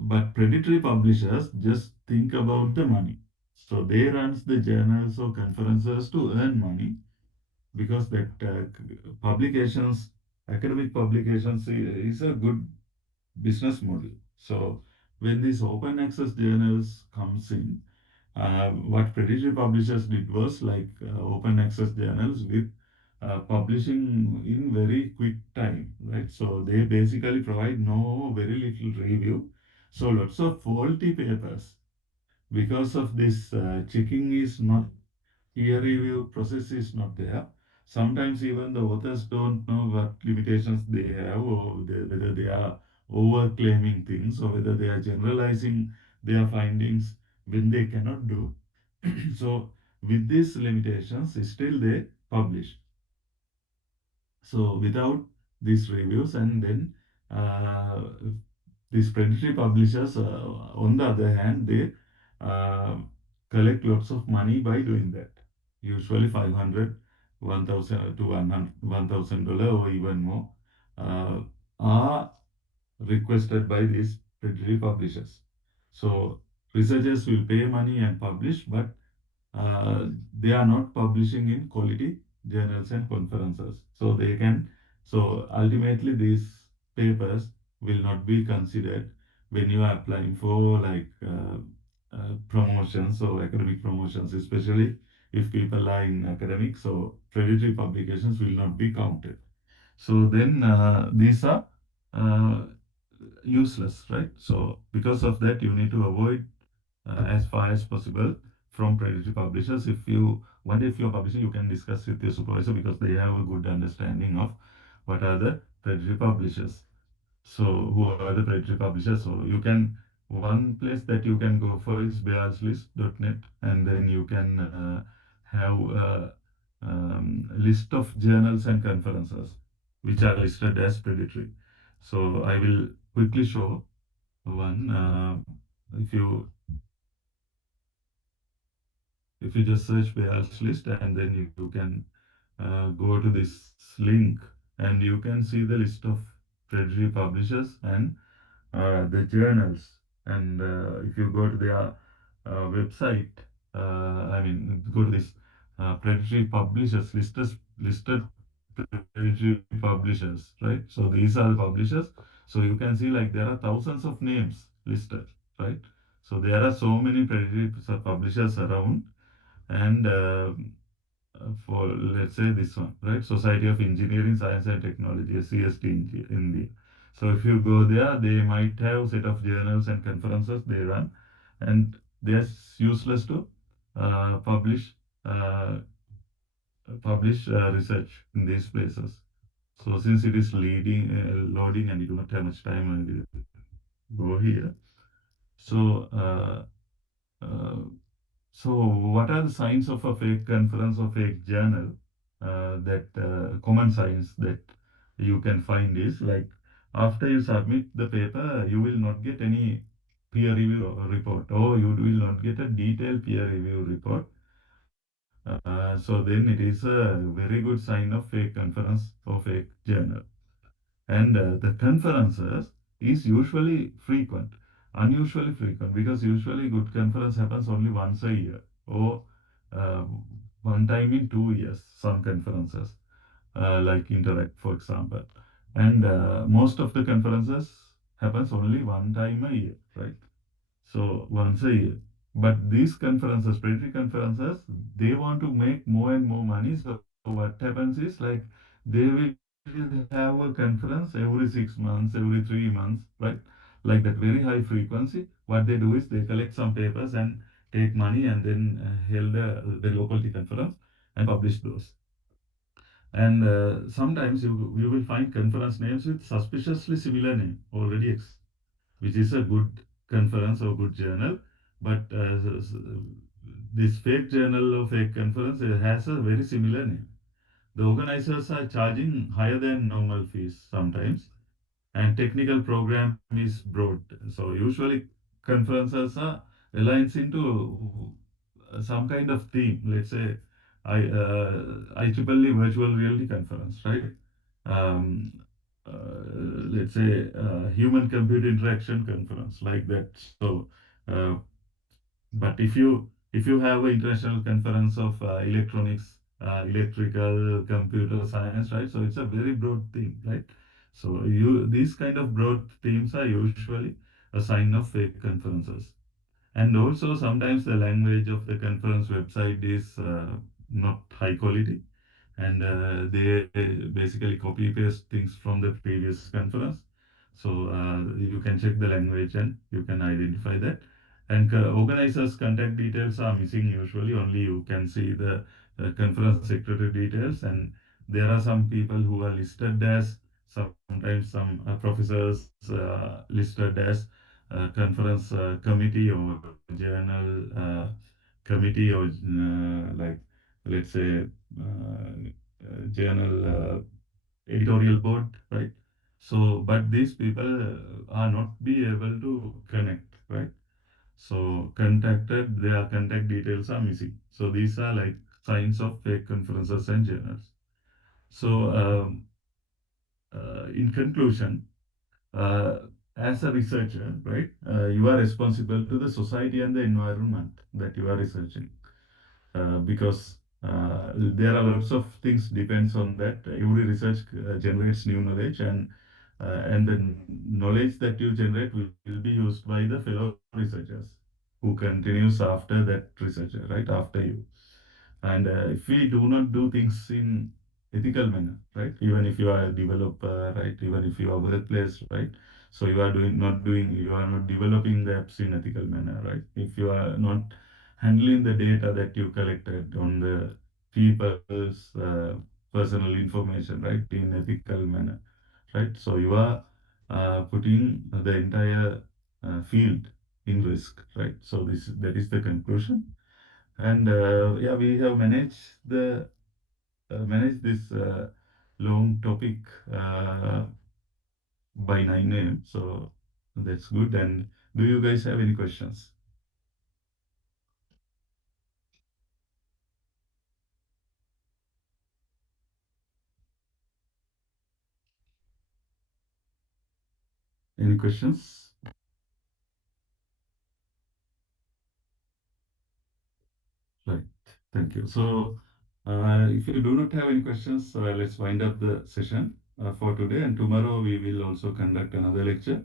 but predatory publishers just think about the money. So they runs the journals or conferences to earn money, because that publications, academic publications is a good business model. So when these open access journals comes in, what predatory publishers did was like open access journals with publishing in very quick time, right? So they basically provide no very little review. So lots of faulty papers because of this checking is not, peer review process is not there. Sometimes even the authors don't know what limitations they have, or whether they are over claiming things, or whether they are generalizing their findings when they cannot do. So with these limitations, still they publish. So without these reviews, and then uh, these predatory publishers, on the other hand, they uh, collect lots of money by doing that. Usually 500, 1,000 to $1,000 or even more uh, are requested by these predatory publishers. So researchers will pay money and publish, but they are not publishing in quality journals and conferences. So they can, so ultimately these papers will not be considered when you are applying for like promotions or academic promotions, especially if people are in academics. So predatory publications will not be counted. So then these are uh, useless, right? So because of that, you need to avoid as far as possible from predatory publishers. If you one day if you're publishing, you can discuss with your supervisor because they have a good understanding of what are the predatory publishers. So who are the predatory publishers? So you can one place that you can go for is bearslist.net, and then you can have a list of journals and conferences which are listed as predatory. So I will quickly show one. If you if you just search Bears list, and then you can go to this link, and you can see the list of predatory publishers and the journals. And if you go to their website, I mean, go to this predatory publishers listed predatory publishers, right? So these are the publishers. So you can see like there are thousands of names listed, right? So there are so many predatory publishers around, and for let's say this one, right? Society of Engineering, Science and Technology, CST in India. So if you go there, they might have set of journals and conferences they run, and they're useless to uh, publish uh, publish research in these places. So since it is loading and you do not have much time, I will go here. So uh, So, what are the signs of a fake conference or fake journal? That common signs that you can find is like after you submit the paper, you will not get any peer review report, or you will not get a detailed peer review report. So then it is a very good sign of fake conference or fake journal. And the conferences is usually frequent, unusually frequent, because usually good conference happens only once a year, or uh, one time in 2 years, some conferences like Interact, for example. And most of the conferences happens only one time a year, right? So once a year. But these conferences, predatory conferences, they want to make more and more money. So what happens is like they will have a conference every 6 months, every 3 months, right? Like that very high frequency. What they do is they collect some papers and take money, and then held a very low quality conference and publish those. And sometimes you will find conference names with suspiciously similar name already which is a good conference or good journal. But this fake journal or fake conference has a very similar name. The organizers are charging higher than normal fees sometimes, and technical program is broad. So usually conferences are aligns into some kind of theme. Let's say IEEE virtual reality conference, right? Um, let's say human computer interaction conference like that. So, uh, but if you have an international conference of electronics, electrical, computer science, right? So it's a very broad theme, right? So you these kind of broad themes are usually a sign of fake conferences. And also sometimes the language of the conference website is not high quality, and they basically copy paste things from the previous conference. So you can check the language and you can identify that. And organizers' contact details are missing usually. Only you can see the conference secretary details, and there are some people who are listed as sometimes some professors listed as conference committee or journal committee or like let's say journal editorial board, right? So, but these people are not be able to connect, right? So contacted, their contact details are missing. So these are like signs of fake conferences and journals. So in conclusion, uh, as a researcher, right, you are responsible to the society and the environment that you are researching because there are lots of things depends on that. Every research generates new knowledge and the knowledge that you generate will be used by the fellow researchers who continues after that researcher, right, after you. And if we do not do things in ethical manner, right, even if you are a developer, right, even if you are workplace, right, so you are not developing the apps in ethical manner, right? If you are not handling the data that you collected on the people's personal information, right, in ethical manner, right? So you are putting the entire field in risk, right? So that is the conclusion. And yeah, we have managed this long topic by 9 a.m. So that's good. And do you guys have any questions? Any questions? Right. Thank you. So if you do not have any questions, let's wind up the session for today. And tomorrow we will also conduct another lecture.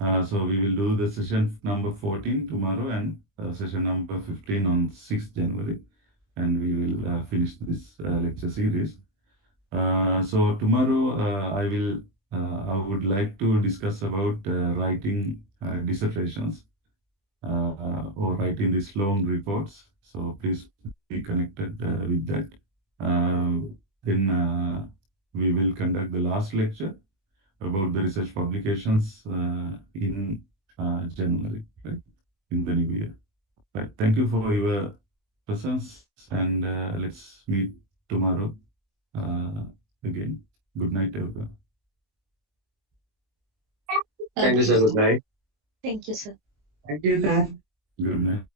So we will do the session number 14 tomorrow and session number 15 on 6th January. And we will finish this lecture series. So tomorrow I would like to discuss about writing dissertations or writing these long reports. So please be connected with that. Then we will conduct the last lecture about the research publications in January, right, in the new year. Right. Thank you for your presence, and let's meet tomorrow uh, again. Good night, everyone. Thank you, sir. Good night. Thank you, sir. Thank you, sir. Good night.